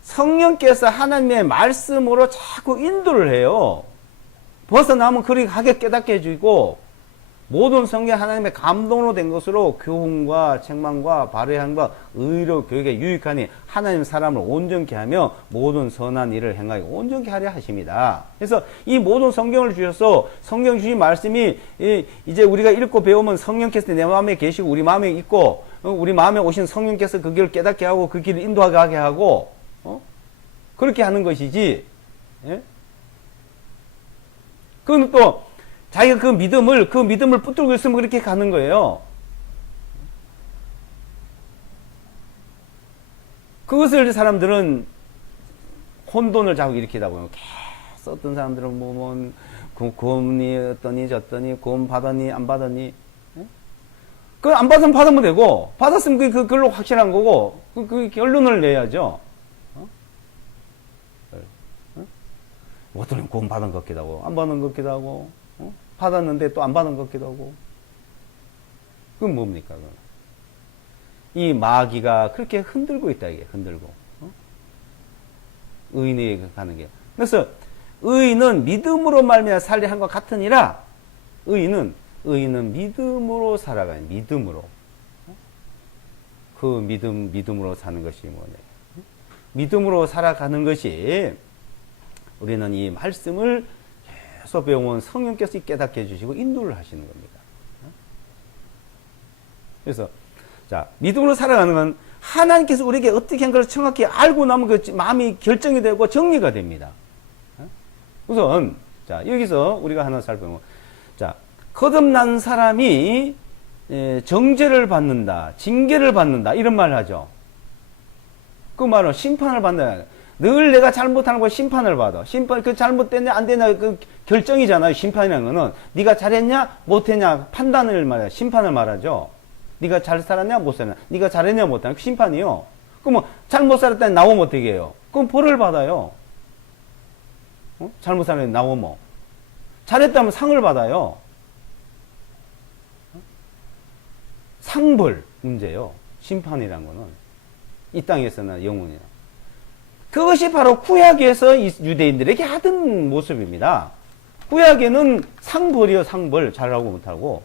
성령께서 하나님의 말씀으로 자꾸 인도를 해요. 벗어나면 그리 하게 깨닫게 해주고, 모든 성경 하나님의 감동으로 된 것으로 교훈과 책망과 발의함과 의로 교육에 유익하니 하나님 사람을 온전케 하며 모든 선한 일을 행하여 온전케 하려 하십니다. 그래서 이 모든 성경을 주셔서 성경 주신 말씀이 이제 우리가 읽고 배우면 성령께서 내 마음에 계시고 우리 마음에 있고, 우리 마음에 오신 성령께서 그 길을 깨닫게 하고 그 길을 인도하게 하고, 그렇게 하는 것이지. 예? 그건 또 자기가 그 믿음을 붙들고 있으면 그렇게 가는 거예요. 그것을 사람들은 혼돈을 자꾸 일으키다 보면 계속 어떤 사람들은 구원이 어떠니 저떠니 구원 받았니 안 받았니, 그거 안 받으면 받으면 되고, 받았으면 그걸로 확실한 거고, 그 결론을 내야죠. 어떤 구원 받은 것 같기도 하고 안 받은 것 같기도 하고, 받았는데 또 안 받은 것 같기도 하고. 그건 뭡니까? 그건? 이 마귀가 그렇게 흔들고 있다, 이게 흔들고. 의인이 가는 게. 그래서 의인은 믿음으로 말미암아 살리 한 것 같으니라. 의인은 믿음으로 살아가는, 믿음으로. 그 믿음으로 사는 것이 뭐냐? 믿음으로 살아가는 것이, 우리는 이 말씀을 계속 배워온 성령께서 깨닫게 해주시고 인도를 하시는 겁니다. 그래서 자, 믿음으로 살아가는 건 하나님께서 우리에게 어떻게 한 것을 정확히 알고 나면 그 마음이 결정이 되고 정리가 됩니다. 우선 자, 여기서 우리가 하나 살펴보면, 자, 거듭난 사람이 정죄를 받는다, 징계를 받는다, 이런 말을 하죠. 그 말은 심판을 받는다. 늘 내가 잘못하는 거 심판을 받아. 심판, 그 잘못됐냐, 안 되냐, 그 결정이잖아요. 심판이라는 거는. 네가 잘했냐, 못했냐, 판단을 말해, 심판을 말하죠. 네가 잘 살았냐, 못 살았냐. 네가 잘했냐, 못했냐. 심판이요. 그럼 잘못 살았다니 나오면 어떻게 해요? 그럼 벌을 받아요. 잘못 살았다니 나오면. 잘했다면 상을 받아요. 상벌 문제요. 심판이란 거는. 이 땅에서나 영원이나. 그것이 바로 구약에서 유대인들에게 하던 모습입니다. 구약에는 상벌이요, 상벌. 잘하고 못하고.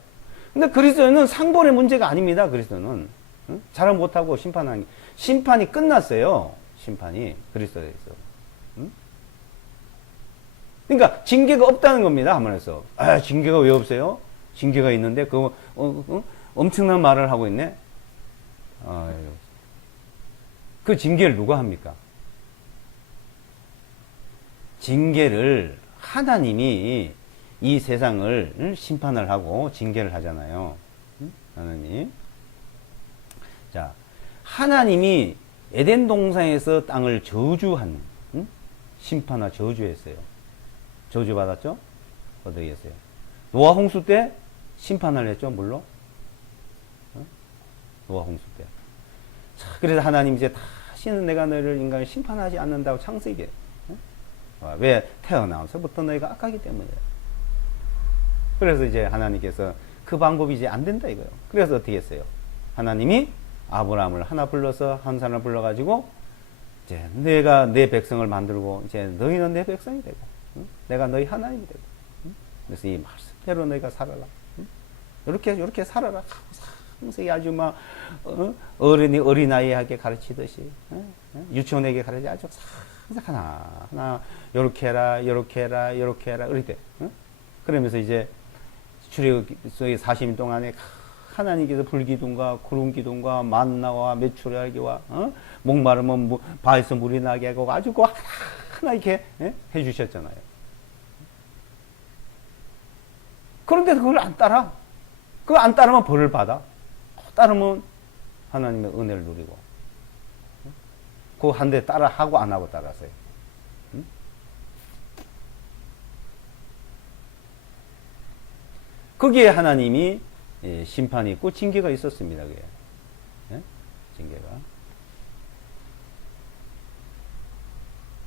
근데 그리스도는 상벌의 문제가 아닙니다, 그리스도는. 응? 잘하고 못하고 심판하는 게. 심판이 끝났어요. 심판이. 그리스도에서. 응? 그러니까 징계가 없다는 겁니다, 한번에서. 아, 징계가 왜 없어요? 징계가 있는데, 엄청난 말을 하고 있네? 그 징계를 누가 합니까? 징계를 하나님이 이 세상을 심판을 하고 징계를 하잖아요. 하나님. 자, 하나님이 에덴 동산에서 땅을 저주한, 심판과 저주했어요. 저주받았죠? 어떻게 했어요? 노아 홍수 때 심판을 했죠, 물론. 노아 홍수 때. 자, 그래서 하나님 이제 다시는 내가 너희를 인간을 심판하지 않는다고 창세기에. 왜? 태어나서부터 너희가 악하기 때문이에요. 그래서 이제 하나님께서 그 방법이 이제 안 된다 이거예요. 그래서 어떻게 했어요? 하나님이 아브라함을 하나 불러서 한 사람을 불러가지고 이제 내가 내 백성을 만들고 이제 너희는 내 백성이 되고 내가 너희 하나님이 되고 그래서 이 말씀대로 너희가 살아라. 이렇게 살아라. 상세히 아주 막 어른이 어린아이에게 가르치듯이 유치원에게 가르치듯이 아주 하나 요렇게 해라 요렇게 해라 요렇게 해라 이럴 때 그러면서 이제 출애굽기 40일 동안에 하나님께서 불기둥과 구름기둥과 만나와 메추라기와 목마르면 바에서 물이 나게 하고 아주 하나 이렇게 해주셨잖아요. 그런데 그걸 안 따라. 그거 안 따르면 벌을 받아. 따르면 하나님의 은혜를 누리고. 그거 한 대 따라 하고 안 하고 따라서요. 거기에 하나님이 심판이 있고 징계가 있었습니다. 그게. 징계가.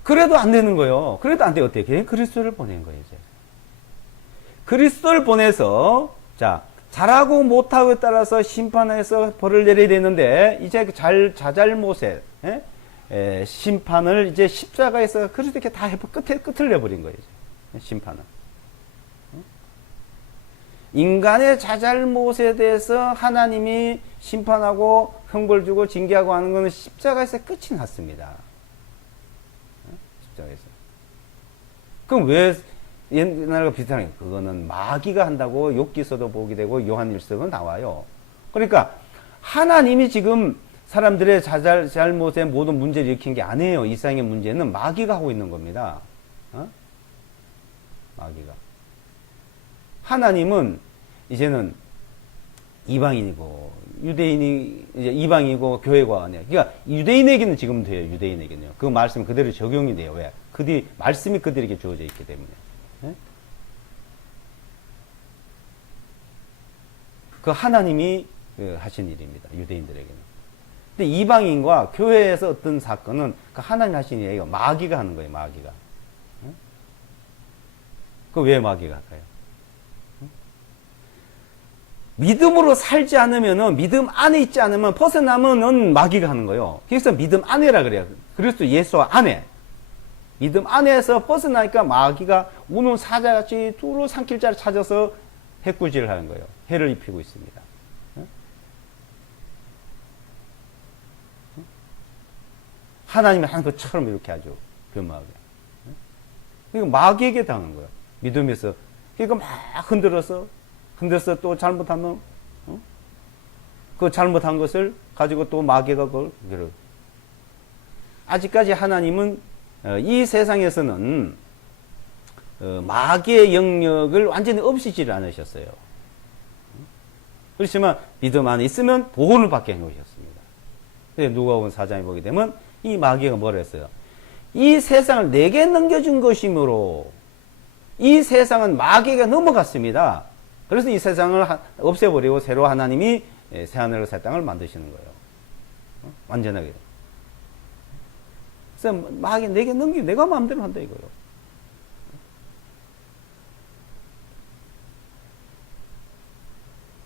그래도 안 되는 거예요. 그래도 안 돼. 어떻게? 그리스도를 보낸 거예요, 이제. 그리스도를 보내서, 자, 잘하고 못하고에 따라서 심판해서 벌을 내려야 되는데, 이제 자잘못에, 심판을 이제 십자가에서 그렇게 다 끝을 내버린 거예요, 이제. 심판은. 인간의 자잘못에 대해서 하나님이 심판하고 형벌 주고 징계하고 하는 것은 십자가에서 끝이 났습니다. 십자가에서. 그럼 왜 옛날과 비슷하게 그거는 마귀가 한다고 욥기서도 보게 되고 요한일서도 나와요. 그러니까 하나님이 지금 사람들의 잘못의 모든 문제를 일으킨 게 아니에요. 이 세상의 문제는 마귀가 하고 있는 겁니다. 마귀가. 하나님은 이제는 이방인이고 유대인이 이제 이방이고 교회가 아니야. 그러니까 유대인에게는 지금 돼요. 유대인에게는요. 그 말씀 그대로 적용이 돼요. 왜? 말씀이 그들에게 주어져 있기 때문에. 그 하나님이 하신 일입니다. 유대인들에게는. 근데 이방인과 교회에서 어떤 사건은 그 하나님 하신 일이에요. 마귀가 하는 거예요. 마귀가. 그 왜 마귀가 할까요? 믿음으로 살지 않으면은, 믿음 안에 있지 않으면 벗어나면은 마귀가 하는 거예요. 그래서 믿음 안에라 그래요. 그리스도 예수 안에. 믿음 안에서 벗어나니까 마귀가 우는 사자같이 두루 삼킬 자를 찾아서 해꾸질을 하는 거예요. 해를 입히고 있습니다. 하나님이 하는 것처럼 이렇게 아주 변모하게. 이거 마귀에게 당한 거예요. 믿음에서. 그러니까 막 흔들어서 또 잘못하면, 그 잘못한 것을 가지고 또 마귀가 그걸, 아직까지 하나님은, 이 세상에서는, 마귀의 영역을 완전히 없애지를 않으셨어요. 그렇지만, 믿음 안에 있으면 보호를 받게 해놓으셨습니다. 그래서 누가복음 4장에 보게 되면, 이 마귀가 뭐라 했어요? 이 세상을 내게 넘겨준 것이므로 이 세상은 마귀가 넘어갔습니다. 그래서 이 세상을 없애버리고 새로 하나님이 새하늘과 새 땅을 만드시는 거예요. 완전하게. 그래서 마귀 내게 넘기고 내가 마음대로 한다 이거예요.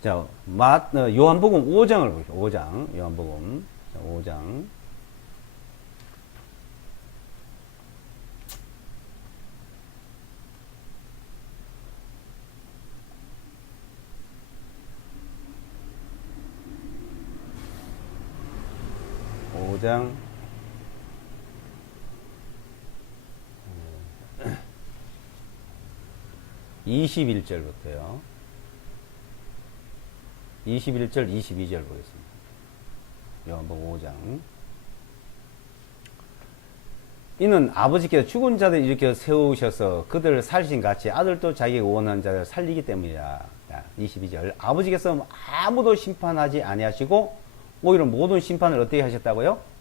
자, 요한복음 5장을 보시죠. 5장. 요한복음 5장. 오장 21절부터요. 21절, 22절 보겠습니다. 요한복음 5장. 이는 아버지께서 죽은 자들 일으켜 세우셔서 그들을 살리신 같이 아들도 자기가 원하는 자들을 살리기 때문이라. 22절. 아버지께서 아무도 심판하지 아니하시고 오히려 모든 심판을 어떻게 하셨다고요?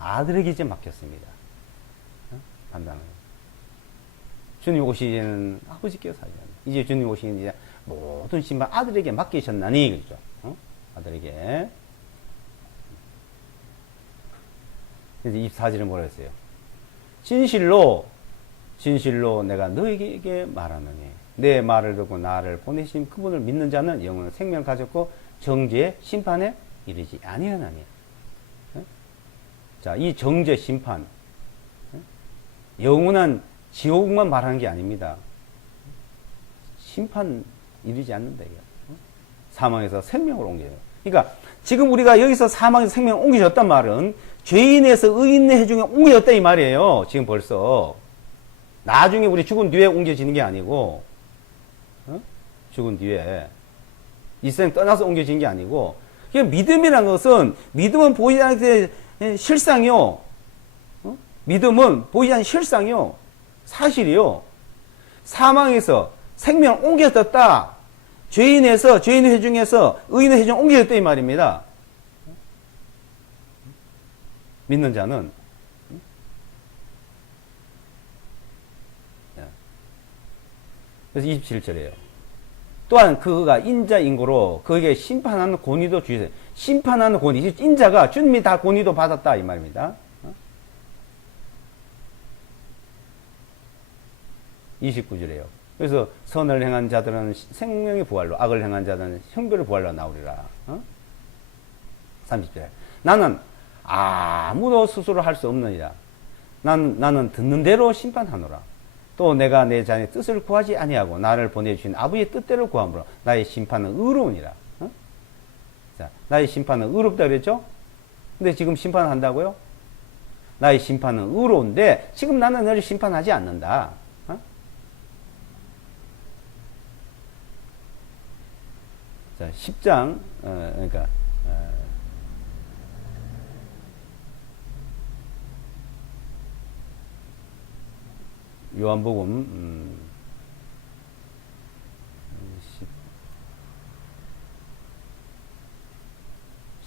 아들에게 이제 맡겼습니다. 판단을. 주님 오시기에는 아버지께서 하지 않아요. 이제 주님 오시기에는 이제 모든 심판 아들에게 맡기셨나니, 그죠? 아들에게. 그래서 24절에 뭐라 했어요? 진실로 내가 너에게 말하노니 내 말을 듣고 나를 보내신 그분을 믿는 자는 영원한 생명을 가졌고 정죄의 심판에 이르지 아니하나니. 자, 이 정죄 심판, 영원한 지옥만 말하는 게 아닙니다. 심판 이르지 않는다 이거. 사망에서 생명으로 옮겨요. 그러니까 지금 우리가 여기서 사망에서 생명을 옮겨졌단 말은 죄인에서 의인의 해중에 옮겨졌다 이 말이에요. 지금 벌써 나중에 우리 죽은 뒤에 옮겨지는 게 아니고, 죽은 뒤에 이 세상 떠나서 옮겨지는 게 아니고, 믿음이란 것은 믿음은 보이지 않는 실상이요. 믿음은 보이지 않는 실상이요. 사실이요. 사망에서 생명을 옮겨졌다. 죄인에서, 죄인의 회중에서 의인의 회중 옮겨졌다 이 말입니다. 믿는 자는. 그래서 27절이에요. 또한 그가 인자인고로 그에게 심판하는 권위도 주세요. 심판하는 권위. 인자가 주님이 다 권위도 받았다 이 말입니다. 29절이에요. 그래서 선을 행한 자들은 생명의 부활로, 악을 행한 자들은 형벌의 부활로 나오리라. 30절. 나는 아무도 스스로 할 수 없느니라. 나는 듣는 대로 심판하노라. 또 내가 내 자녀의 뜻을 구하지 아니하고 나를 보내주신 아버지의 뜻대로 구함으로 나의 심판은 의로우니라. 자, 나의 심판은 의롭다 그랬죠? 근데 지금 심판한다고요? 나의 심판은 의로운데 지금 나는 너를 심판하지 않는다. 자, 10장, 그러니까, 요한복음,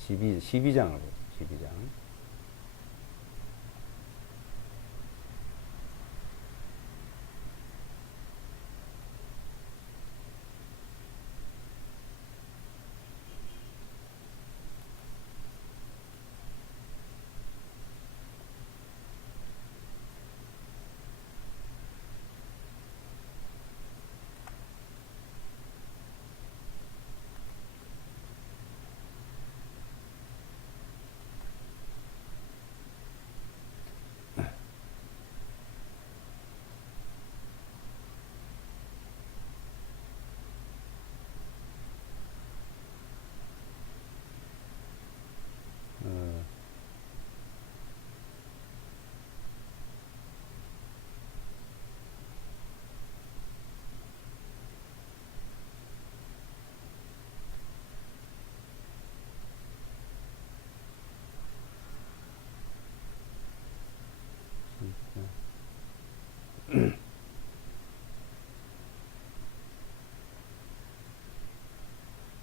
12장을 보세요. 12장.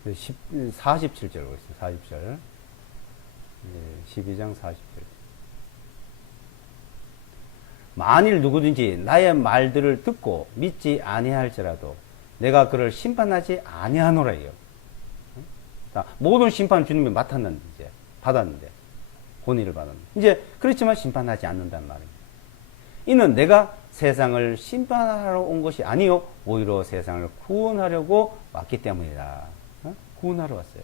어, 47절 보겠습니다. 40절. 12장 40절. 만일 누구든지 나의 말들을 듣고 믿지 아니할지라도 내가 그를 심판하지 아니하노라요. 모든 심판 주님이 맡았는데 이제 받았는데 본의를 받았는데 이제 그렇지만 심판하지 않는다는 말입니다. 이는 내가 세상을 심판하러 온 것이 아니요 오히려 세상을 구원하려고 왔기 때문이다. 구원하러 왔어요.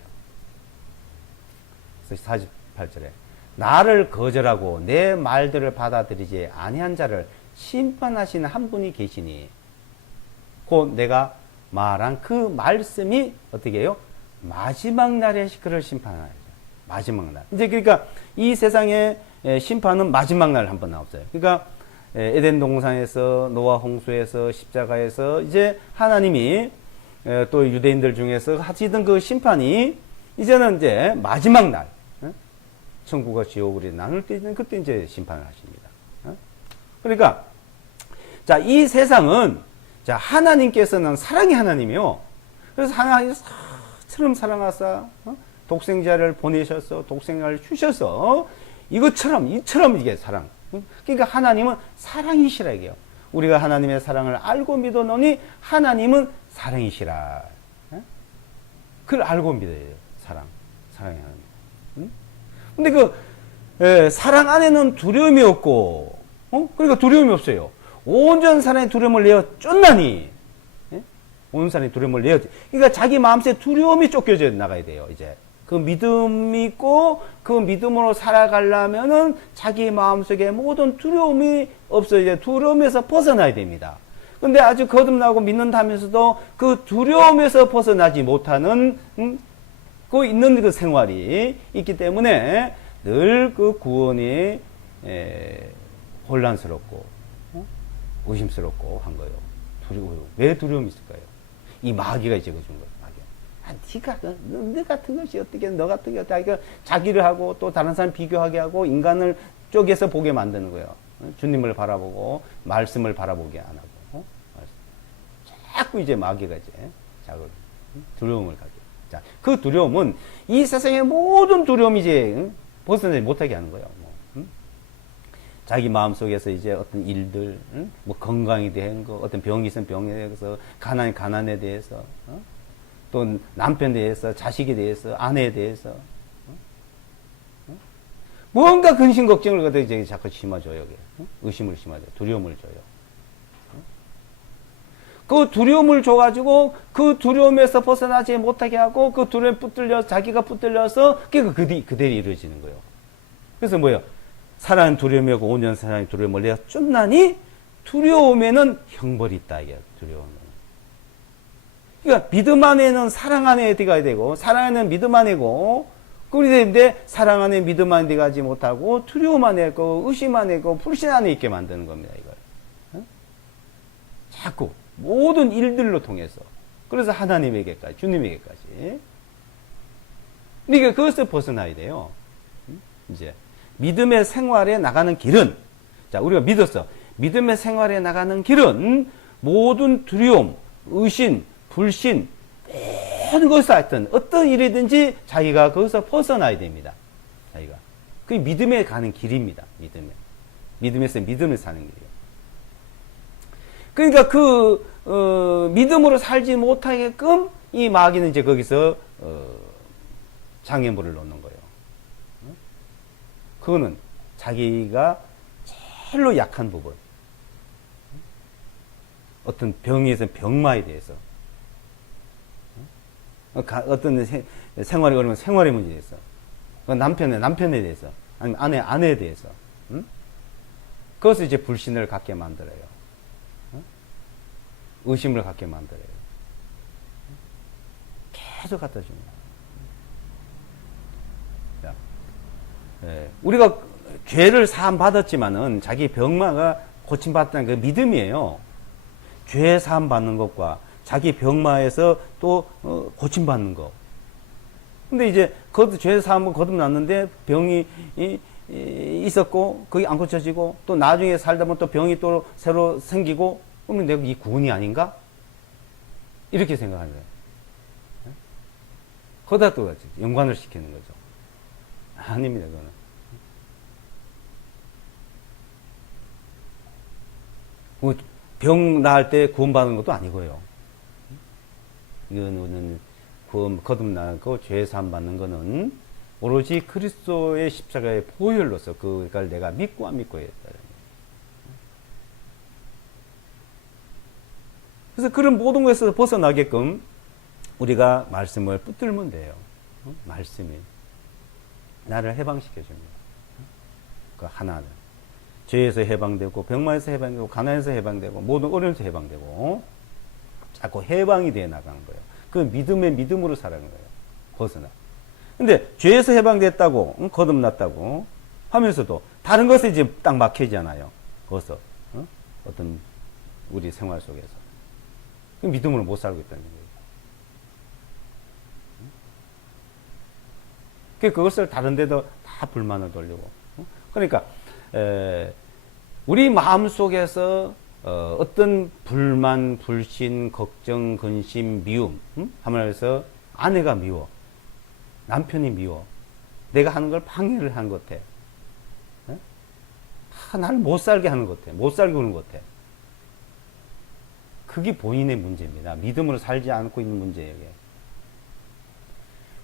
그래서 48절에 나를 거절하고 내 말들을 받아들이지 아니한 자를 심판하시는 한 분이 계시니 곧 내가 말한 그 말씀이 어떻게 해요? 마지막 날에 그를 심판하죠. 마지막 날. 이제 그러니까 이 세상의 심판은 마지막 날 한 번 나왔어요. 그러니까 에덴 동산에서 노아 홍수에서 십자가에서 이제 하나님이 또 유대인들 중에서 하시던 그 심판이 이제는 이제 마지막 날 천국과 지옥으로 나눌 때 그때 이제 심판을 하십니다. 그러니까 자, 이 세상은 자, 하나님께서는 사랑의 하나님이요. 그래서 하나님이 처럼 사랑하사 독생자를 보내셔서 독생자를 주셔서 이처럼 이게 사랑. 그러니까 하나님은 사랑이시라 이게요. 우리가 하나님의 사랑을 알고 믿어노니 하나님은 사랑이시라. 그걸 알고 믿어야 돼요. 사랑의 하나님. 근데 그 사랑 안에는 두려움이 없고, 그러니까 두려움이 없어요. 온전 사랑의 두려움을 내어 쫓나니, 온 사랑의 두려움을 내어, 그러니까 자기 마음속에 두려움이 쫓겨져 나가야 돼요. 이제 그 믿음이 있고 그 믿음으로 살아가려면은 자기 마음속에 모든 두려움이 없어요. 이제 두려움에서 벗어나야 됩니다. 근데 아주 거듭나고 믿는다면서도 그 두려움에서 벗어나지 못하는 그 있는 그 생활이 있기 때문에 늘 그 구원이 혼란스럽고 의심스럽고 한 거예요. 왜 두려움이 있을까요? 이 마귀가 이제 그준 거예요. 마귀가. 너 같은 것이 어떻게, 너 같은 게 어떻게, 자기를 하고 또 다른 사람 비교하게 하고 인간을 쪼개서 보게 만드는 거예요. 주님을 바라보고 말씀을 바라보게 안 하고. 자꾸 이제 마귀가 이제 두려움을 가게. 자, 그 두려움은 이 세상의 모든 두려움이 이제 벗어나지 못하게 하는 거예요. 자기 마음속에서 이제 어떤 일들, 뭐 건강에 대한 거, 어떤 병이 있으면 병에 대해서, 가난에 대해서, 또 남편에 대해서, 자식에 대해서, 아내에 대해서, 뭔가 근심 걱정을 갖다 이제 자꾸 심어줘요. 의심을 심어줘요. 두려움을 줘요. 그 두려움을 줘가지고 그 두려움에서 벗어나지 못하게 하고 그 두려움에 자기가 붙들려서 그대로 이루어지는 거예요. 그래서 뭐예요? 사랑은 두려움이 없고 온전 사랑의 두려움을 내가 쫓나니 두려움에는 형벌이 있다. 이게 두려움은. 그러니까 믿음 안에는 사랑 안에 들어가야 되고 사랑 안에는 믿음 안에고 그런데 사랑 안에 믿음 안에 들어가지 못하고 두려움 안에 있고 의심 안에 있고 불신 안에 있게 만드는 겁니다. 이걸. 자꾸 모든 일들로 통해서 그래서 하나님에게까지 주님에게까지. 그러니까 그것을 벗어나야 돼요. 이제 믿음의 생활에 나가는 길은 자 우리가 믿었어. 믿음의 생활에 나가는 길은 모든 두려움, 의심, 불신 모든 것을 하여튼 어떤 일이든지 자기가 거기서 벗어나야 됩니다. 자기가. 그게 믿음에 가는 길입니다. 믿음에서 믿음을 사는 길이에요. 그러니까 믿음으로 살지 못하게끔 이 마귀는 이제 거기서 장애물을 놓는 거예요. 그거는 자기가 제일로 약한 부분. 어떤 병에서 병마에 대해서. 어떤 생활이 어려우면 생활의 문제에 대해서. 남편에 대해서. 아니면 아내에 대해서. 그것을 이제 불신을 갖게 만들어요. 의심을 갖게 만들어요. 계속 갖다 줍니다. 자, 우리가 죄를 사함 받았지만은 자기 병마가 고침받았다는 그 믿음이에요. 죄 사함 받는 것과 자기 병마에서 또 고침받는 것. 근데 이제 죄 사함은 거듭났는데 병이 있었고 그게 안 고쳐지고 또 나중에 살다 보면 또 병이 또 새로 생기고 그러면 내가 이 구원이 아닌가? 이렇게 생각하는 거예요. 거기다 또 연관을 시키는 거죠. 아닙니다, 그거는. 병 나을 때 구원받는 것도 아니고요. 이거는 거듭나고 죄 사함 받는 거는 오로지 그리스도의 십자가의 보혈로서 그걸 내가 믿고 안 믿고에 따라. 그래서 그런 모든 것에서 벗어나게끔 우리가 말씀을 붙들면 돼요. 말씀이 나를 해방시켜 줍니다. 그 하나는 죄에서 해방되고 병마에서 해방되고 가난에서 해방되고 모든 어려움에서 해방되고 자꾸 해방이 돼 나가는 거예요. 그 믿음의 믿음으로 살아가는 거예요. 벗어나. 근데 죄에서 해방됐다고 거듭났다고 하면서도 다른 것에 이제 딱 막히잖아요. 거기서 어떤 우리 생활 속에서 믿음으로 못 살고 있다는 거예요. 그것을 다른 데도 다 불만을 돌리고. 그러니까 우리 마음 속에서 어떤 불만, 불신, 걱정, 근심, 미움, 하면서 아내가 미워, 남편이 미워, 내가 하는 걸 방해를 하는 것 같아. 나를 못 살게 하는 것 같아. 못 살게 하는 것 같아. 그게 본인의 문제입니다. 믿음으로 살지 않고 있는 문제예요.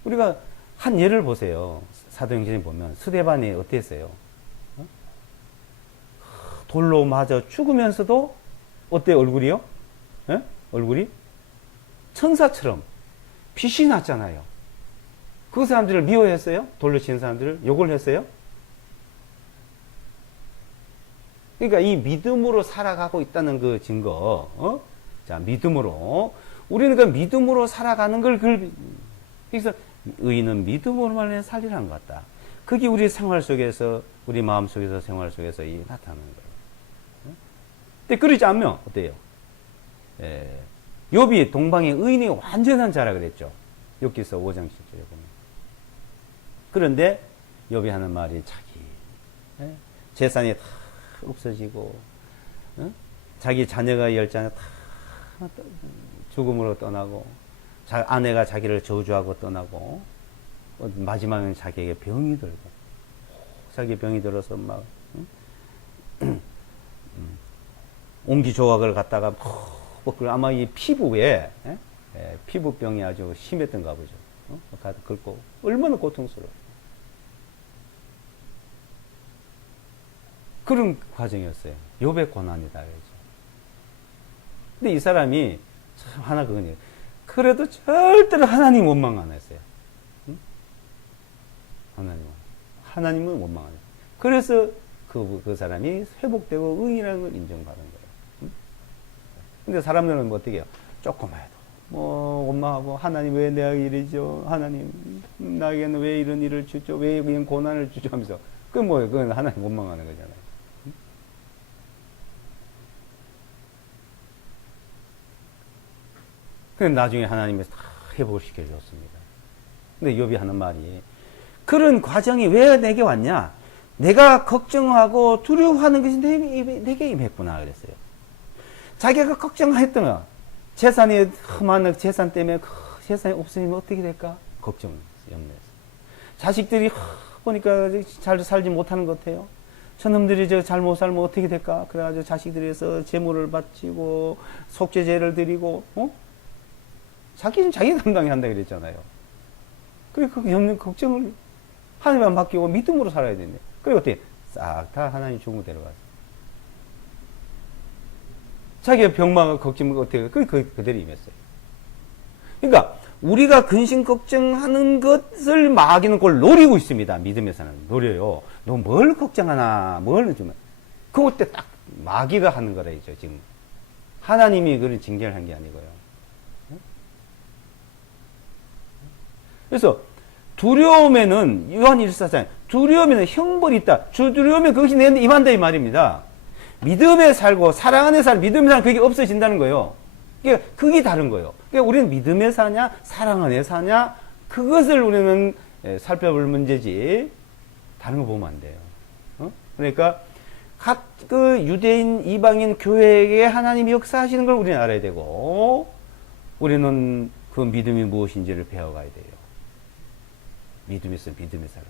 우리가 한 예를 보세요. 사도행전에 보면 스데반이 어땠어요? 돌로 맞아 죽으면서도 어때 얼굴이요? 얼굴이 천사처럼 빛이 났잖아요. 그 사람들을 미워했어요? 돌로 치는 사람들을 욕을 했어요? 그러니까 이 믿음으로 살아가고 있다는 그 증거, 자, 믿음으로. 우리는 그 믿음으로 살아가는 걸, 그래서 의인은 믿음으로만 살리라는 것 같다. 그게 우리 생활 속에서, 우리 마음 속에서, 생활 속에서 나타나는 거예요. 근데 그러지 않으면 어때요? 욥이 동방의 의인이 완전한 자라 그랬죠. 욥기서 5장 10절에 보면. 그런데 욥이 하는 말이 자기 재산이 다 없어지고, 자기 자녀가 10자녀 다 죽음으로 떠나고, 아내가 자기를 저주하고 떠나고, 마지막에는 자기에게 병이 들고, 자기 병이 들어서 막 옹기조각을 갖다가 아마 이 피부에 피부병이 아주 심했던가 보죠. 긁고 얼마나 고통스러워. 그런 과정이었어요. 욥의 고난이다. 근데 이 사람이 참 하나 그거네요. 그래도 절대로 하나님 원망 안 했어요. 하나님은 원망 안 했어요. 그래서 그 사람이 회복되고 의인이라는 걸 인정받은 거예요. 근데 사람들은 뭐 어떻게 해요? 조금만 해도 원망하고, 하나님 왜 내가 이러죠? 하나님 나에게는 왜 이런 일을 주죠? 왜 이런 고난을 주죠? 하면서 그건 하나님 원망하는 거잖아요. 근데 나중에 하나님이 다 회복을 시켜줬습니다. 근데 욥이 하는 말이, 그런 과정이 왜 내게 왔냐? 내가 걱정하고 두려워하는 것이 내게 임했구나 그랬어요. 자기가 걱정했던 거, 재산이 흠한 재산 때문에 재산이 없으면 어떻게 될까? 걱정, 염려했어요. 자식들이 보니까 잘 살지 못하는 것 같아요. 저놈들이 잘 못 살면 어떻게 될까? 그래가지고 자식들에서 재물을 바치고 속죄제를 드리고, 자기는 자기 감당이 한다 그랬잖아요. 그리고 그 없는 걱정을 하나님만 맡기고 믿음으로 살아야 되는데, 그리고 어떻게 싹 다 하나님 중으로 데려가서 자기가 병마가 걱정을 어떻게 그대로 임했어요. 그러니까 우리가 근심 걱정하는 것을 마귀는 그걸 노리고 있습니다. 믿음에서는 노려요. 너 뭘 걱정하나, 뭘 좀. 그때 딱 마귀가 하는 거라죠. 지금 하나님이 그걸 징계를 한 게 아니고요. 그래서 두려움에는 요한 1사장 두려움에는 형벌이 있다. 두려움에 그것이 내한테 임한다 이 말입니다. 믿음에 살고 사랑 안에 살 믿음에 살면 그게 없어진다는 거예요. 그러니까 그게 다른 거예요. 그러니까 우리는 믿음에 사냐 사랑 안에 사냐 그것을 우리는 살펴볼 문제지 다른 거 보면 안 돼요. 그러니까 각 그 유대인 이방인 교회에게 하나님이 역사하시는 걸 우리는 알아야 되고 우리는 그 믿음이 무엇인지를 배워가야 돼요. 믿음에 살아.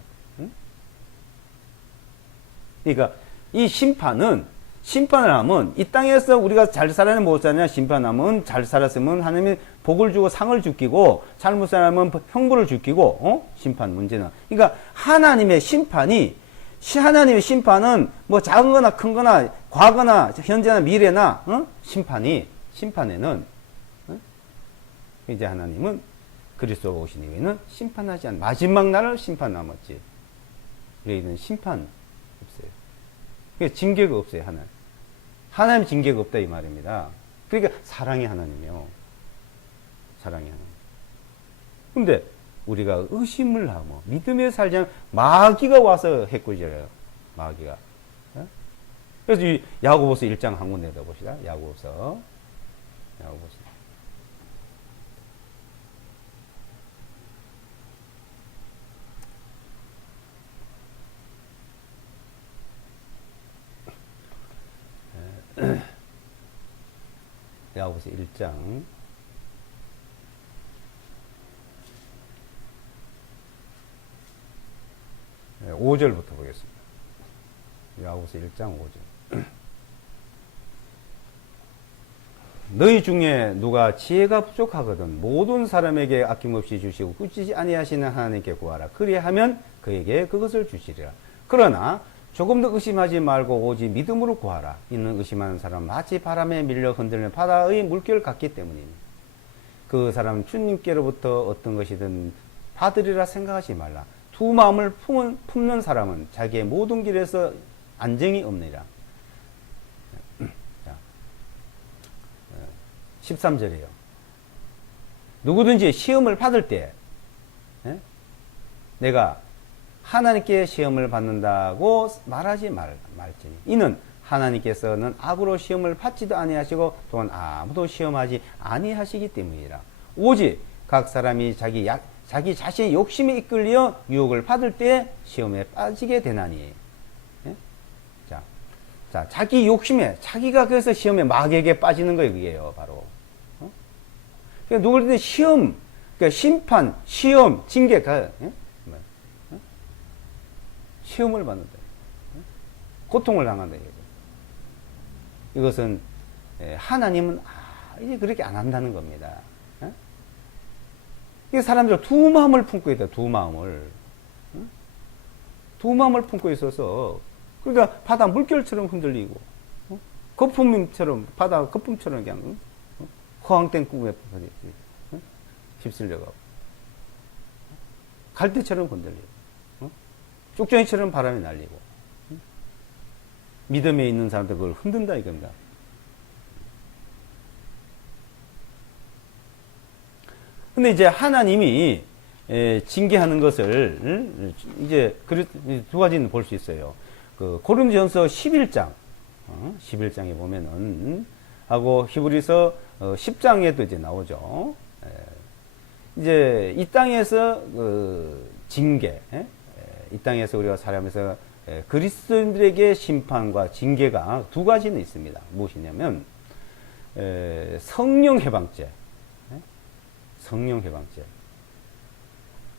그러니까 이 심판은 심판을 하면 이 땅에서 우리가 잘 살아내 못 살냐 심판하면 잘 살았으면 하나님이 복을 주고 상을 주기고 잘못 살면 형벌을 주기고 심판 문제는 그러니까 하나님의 심판은 뭐 작은 거나 큰 거나 과거나 현재나 미래나 심판에는 이제 하나님은 그리스도가 오신 이후에는 심판하지 않는 마지막 날을 심판 남았지. 우리에게는 심판 없어요. 그러니까 징계가 없어요. 하나님 징계가 없다 이 말입니다. 그러니까 사랑의 하나님이요. 사랑의 하나님. 근데 우리가 의심을 하고 믿음에 살지 않으면 마귀가 와서 해코지해요. 마귀가. 그래서 이 야고보서 1장 한 권 내다봅시다. 야고보서. 야고보서 1장 5절부터 보겠습니다. 야고보서 1장 5절. 너희 중에 누가 지혜가 부족하거든 모든 사람에게 아낌없이 주시고 꾸짖지 아니하시는 하나님께 구하라. 그리하면 그에게 그것을 주시리라. 그러나 조금 더 의심하지 말고 오직 믿음으로 구하라. 이는 의심하는 사람은 마치 바람에 밀려 흔들리는 바다의 물결 같기 때문이니 그 사람 주님께로부터 어떤 것이든 받으리라 생각하지 말라. 두 마음을 품는 사람은 자기의 모든 길에서 안정이 없느니라. 13절이에요. 누구든지 시험을 받을 때 내가 하나님께 시험을 받는다고 말하지 말지니 이는 하나님께서는 악으로 시험을 받지도 아니하시고 또한 아무도 시험하지 아니하시기 때문이라. 오직 각 사람이 자기 자신의 욕심에 이끌려 유혹을 받을 때 시험에 빠지게 되나니. 자, 자기 욕심에 자기가 그래서 시험에 마귀에게 빠지는 거예요. 그게요 바로. 그러니까 누구든지 시험, 그러니까 심판, 시험, 징계가 시험을 받는다. 고통을 당한다. 이것은 하나님은 이제 그렇게 안 한다는 겁니다. 이 사람들 두 마음을 품고 있다. 두 마음을 품고 있어서 그러니까 바다 물결처럼 흔들리고 거품처럼 바다 거품처럼 그냥 허황된 꿈에 휩쓸려가고 갈대처럼 흔들리고 쭉정이처럼 바람이 날리고 믿음에 있는 사람들 그걸 흔든다 이겁니다. 근데 이제 하나님이 징계하는 것을 이제 두 가지는 볼 수 있어요. 그 고린도전서 11장에 보면은 하고 히브리서 10장에도 이제 나오죠. 이제 이 땅에서 징계, 이 땅에서 우리가 살아가면서 그리스도인들에게 심판과 징계가 두 가지는 있습니다. 무엇이냐면 성령 해방죄.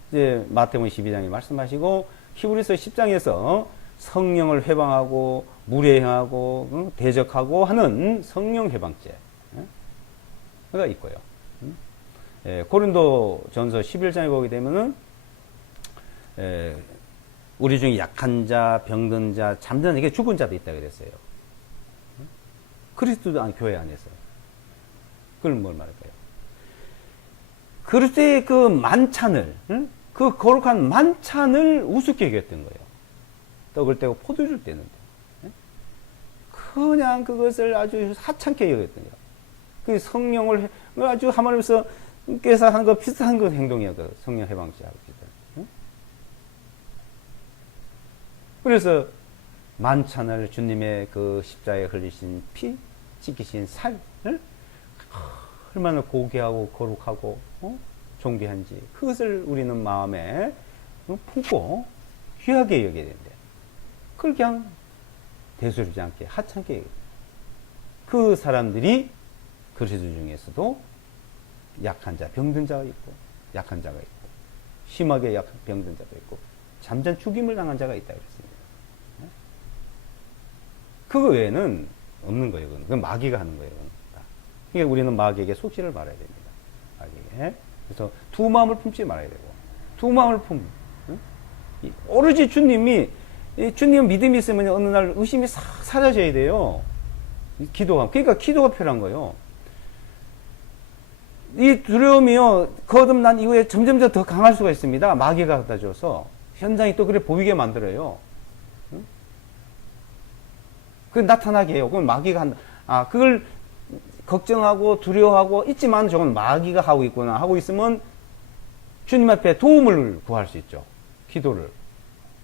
이제 마태복음 12장에 말씀하시고 히브리서 10장에서 성령을 회방하고 무례행하고 대적하고 하는 성령 해방죄가 있고요. 고린도전서 11장에 보게 되면은 우리 중에 약한 자, 병든 자, 잠든 이게 죽은 자도 있다 그랬어요. 그리스도도 교회 안에서. 그걸 뭘 말할까요? 그리스도의 그 만찬을, 그 거룩한 만찬을 우습게 여겼던 거예요. 떡을 떼고 포도주를 떼는데. 그냥 그것을 아주 하찮게 여겼던 거예요. 그 성령을 아주 하나님께서 하는 거 비슷한 그 행동이에요. 그 성령 해방죄하고 비슷한. 그래서 만찬을 주님의 그 십자가에 흘리신 피, 찢기신 살을 얼마나 고귀하고 거룩하고 존귀한지 그것을 우리는 마음에 품고 귀하게 여겨야 되는데 그걸 그냥 대수롭지 않게 하찮게 그 사람들이 그리스도 중에서도 약한 자, 병든 자가 있고 약한 자가 있고 심하게 병든 자가 있고 잠잠 죽임을 당한 자가 있다 그랬습니다. 그거 외에는 없는 거예요. 그건 마귀가 하는 거예요. 그러니까 우리는 마귀에게 속지를 말아야 됩니다. 마귀에게. 그래서 두 마음을 품지 말아야 되고, 두 마음을 품는. 오로지 주님이, 주님 믿음이 있으면 어느 날 의심이 싹 사라져야 돼요. 기도가. 그러니까 기도가 필요한 거예요. 이 두려움이요, 거듭난 이후에 점점 더 강할 수가 있습니다. 마귀가 갖다 줘서. 현장이 또 그래 보이게 만들어요. 그 나타나게 해요. 그건 마귀가 한다. 그걸 걱정하고 두려워하고 있지만 저건 마귀가 하고 있구나 하고 있으면 주님 앞에 도움을 구할 수 있죠. 기도를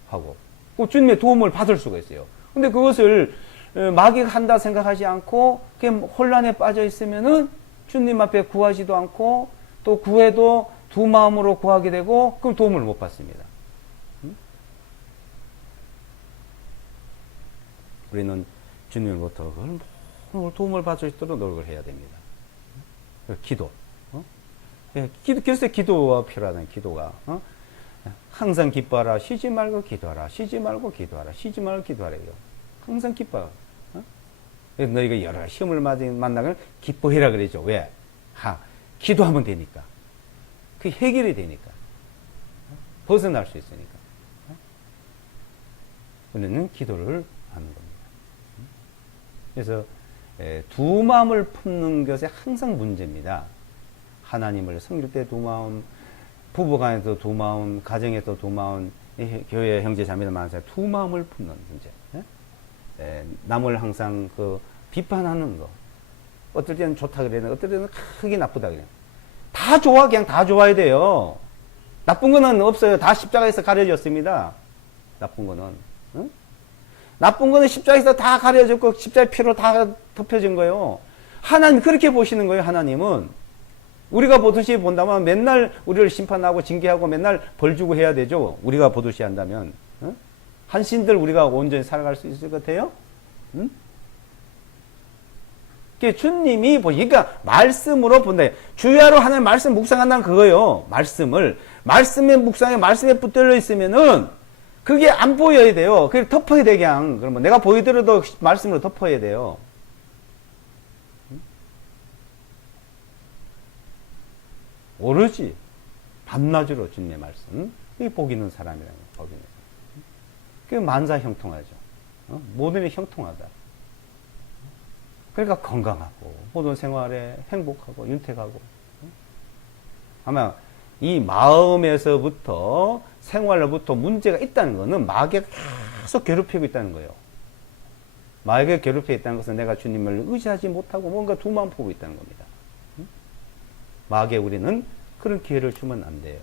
하고. 주님의 도움을 받을 수가 있어요. 근데 그것을 마귀가 한다 생각하지 않고 그냥 혼란에 빠져 있으면은 주님 앞에 구하지도 않고 또 구해도 두 마음으로 구하게 되고 그럼 도움을 못 받습니다. 우리는 주님으로부터 도움을 받을 수 있도록 노력을 해야 됩니다. 기도. 그래서 기도가 필요하다는 기도가. 항상 기뻐하라. 쉬지 말고 기도하라. 쉬지 말고 기도하라. 쉬지 말고 기도하래요. 항상 기뻐. 너희가 여러 시험을 만나면 기뻐해라 그러죠. 왜? 기도하면 되니까. 그 해결이 되니까. 벗어날 수 있으니까. 우리는 기도를 하는 겁니다. 그래서 두 마음을 품는 것에 항상 문제입니다. 하나님을 섬길 때 두 마음, 부부간에도 두 마음, 가정에도 두 마음, 교회 형제 자매들 많아서 두 마음을 품는 문제. 남을 항상 비판하는 거. 어떨 때는 좋다 그래요. 어떨 때는 크게 나쁘다 그래요. 다 좋아, 그냥 다 좋아야 돼요. 나쁜 거는 없어요. 다 십자가에서 가려졌습니다. 나쁜 거는. 나쁜 거는 십자가에서 다 가려졌고 십자가의 피로 다 덮여진 거예요. 하나님 그렇게 보시는 거예요. 하나님은 우리가 보듯이 본다면 맨날 우리를 심판하고 징계하고 맨날 벌 주고 해야 되죠. 우리가 보듯이 한다면 한신들 우리가 온전히 살아갈 수 있을 것 같아요? 주님이 보니까 말씀으로 본다. 주야로 하나님 말씀 묵상한다는 그거예요. 말씀의 묵상에 말씀에 붙들려 있으면은 그게 안 보여야 돼요. 그게 덮어야 돼, 그냥. 그러면 내가 보이더라도 말씀으로 덮어야 돼요. 오로지 밤낮으로 주님의 말씀. 이게 복 있는 사람이라는 거예요. 복 있는 사람. 그게 만사 형통하죠. 모든 게 형통하다. 그러니까 건강하고 모든 생활에 행복하고 윤택하고. 아마 이 마음에서부터 생활로부터 문제가 있다는 것은 마귀가 계속 괴롭히고 있다는 거예요. 마귀가 괴롭히고 있다는 것은 내가 주님을 의지하지 못하고 뭔가 두 마음 보고 있다는 겁니다. 마귀에 우리는 그런 기회를 주면 안 돼요.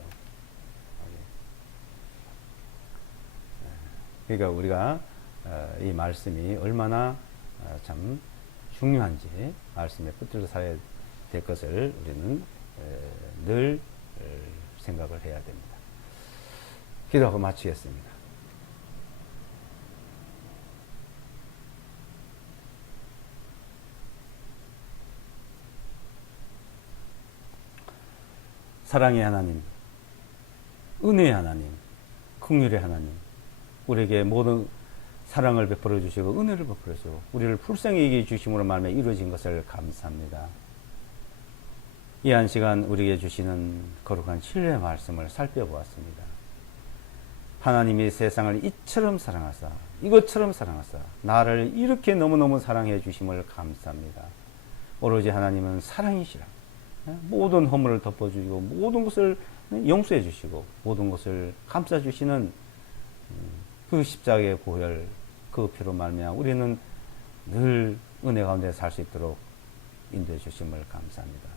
그러니까 우리가 이 말씀이 얼마나 참 중요한지 말씀에 붙들려 살아야 될 것을 우리는 늘 생각을 해야 됩니다. 기도하고 마치겠습니다. 사랑의 하나님, 은혜의 하나님, 긍휼의 하나님, 우리에게 모든 사랑을 베풀어 주시고 은혜를 베풀어 주시고 우리를 불쌍히 여겨 주심으로 말미암아 이루어진 것을 감사합니다. 이 한 시간 우리에게 주시는 거룩한 진리의 말씀을 살펴보았습니다. 하나님이 세상을 이처럼 사랑하사 이것처럼 사랑하사 나를 이렇게 너무너무 사랑해 주심을 감사합니다. 오로지 하나님은 사랑이시라. 모든 허물을 덮어주시고 모든 것을 용서해 주시고 모든 것을 감싸 주시는 그 십자가의 보혈 그 피로 말미암아 우리는 늘 은혜 가운데 살 수 있도록 인도해 주심을 감사합니다.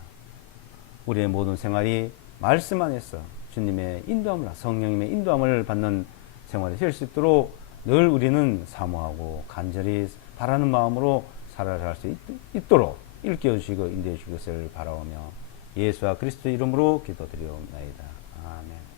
우리의 모든 생활이 말씀 안에서 주님의 인도함을 성령님의 인도함을 받는 생활이 될 수 있도록 늘 우리는 사모하고 간절히 바라는 마음으로 살아갈 수 있도록 일깨워 주시고 인도해 주실 것을 바라오며 예수와 그리스도 이름으로 기도드리옵나이다. 아멘.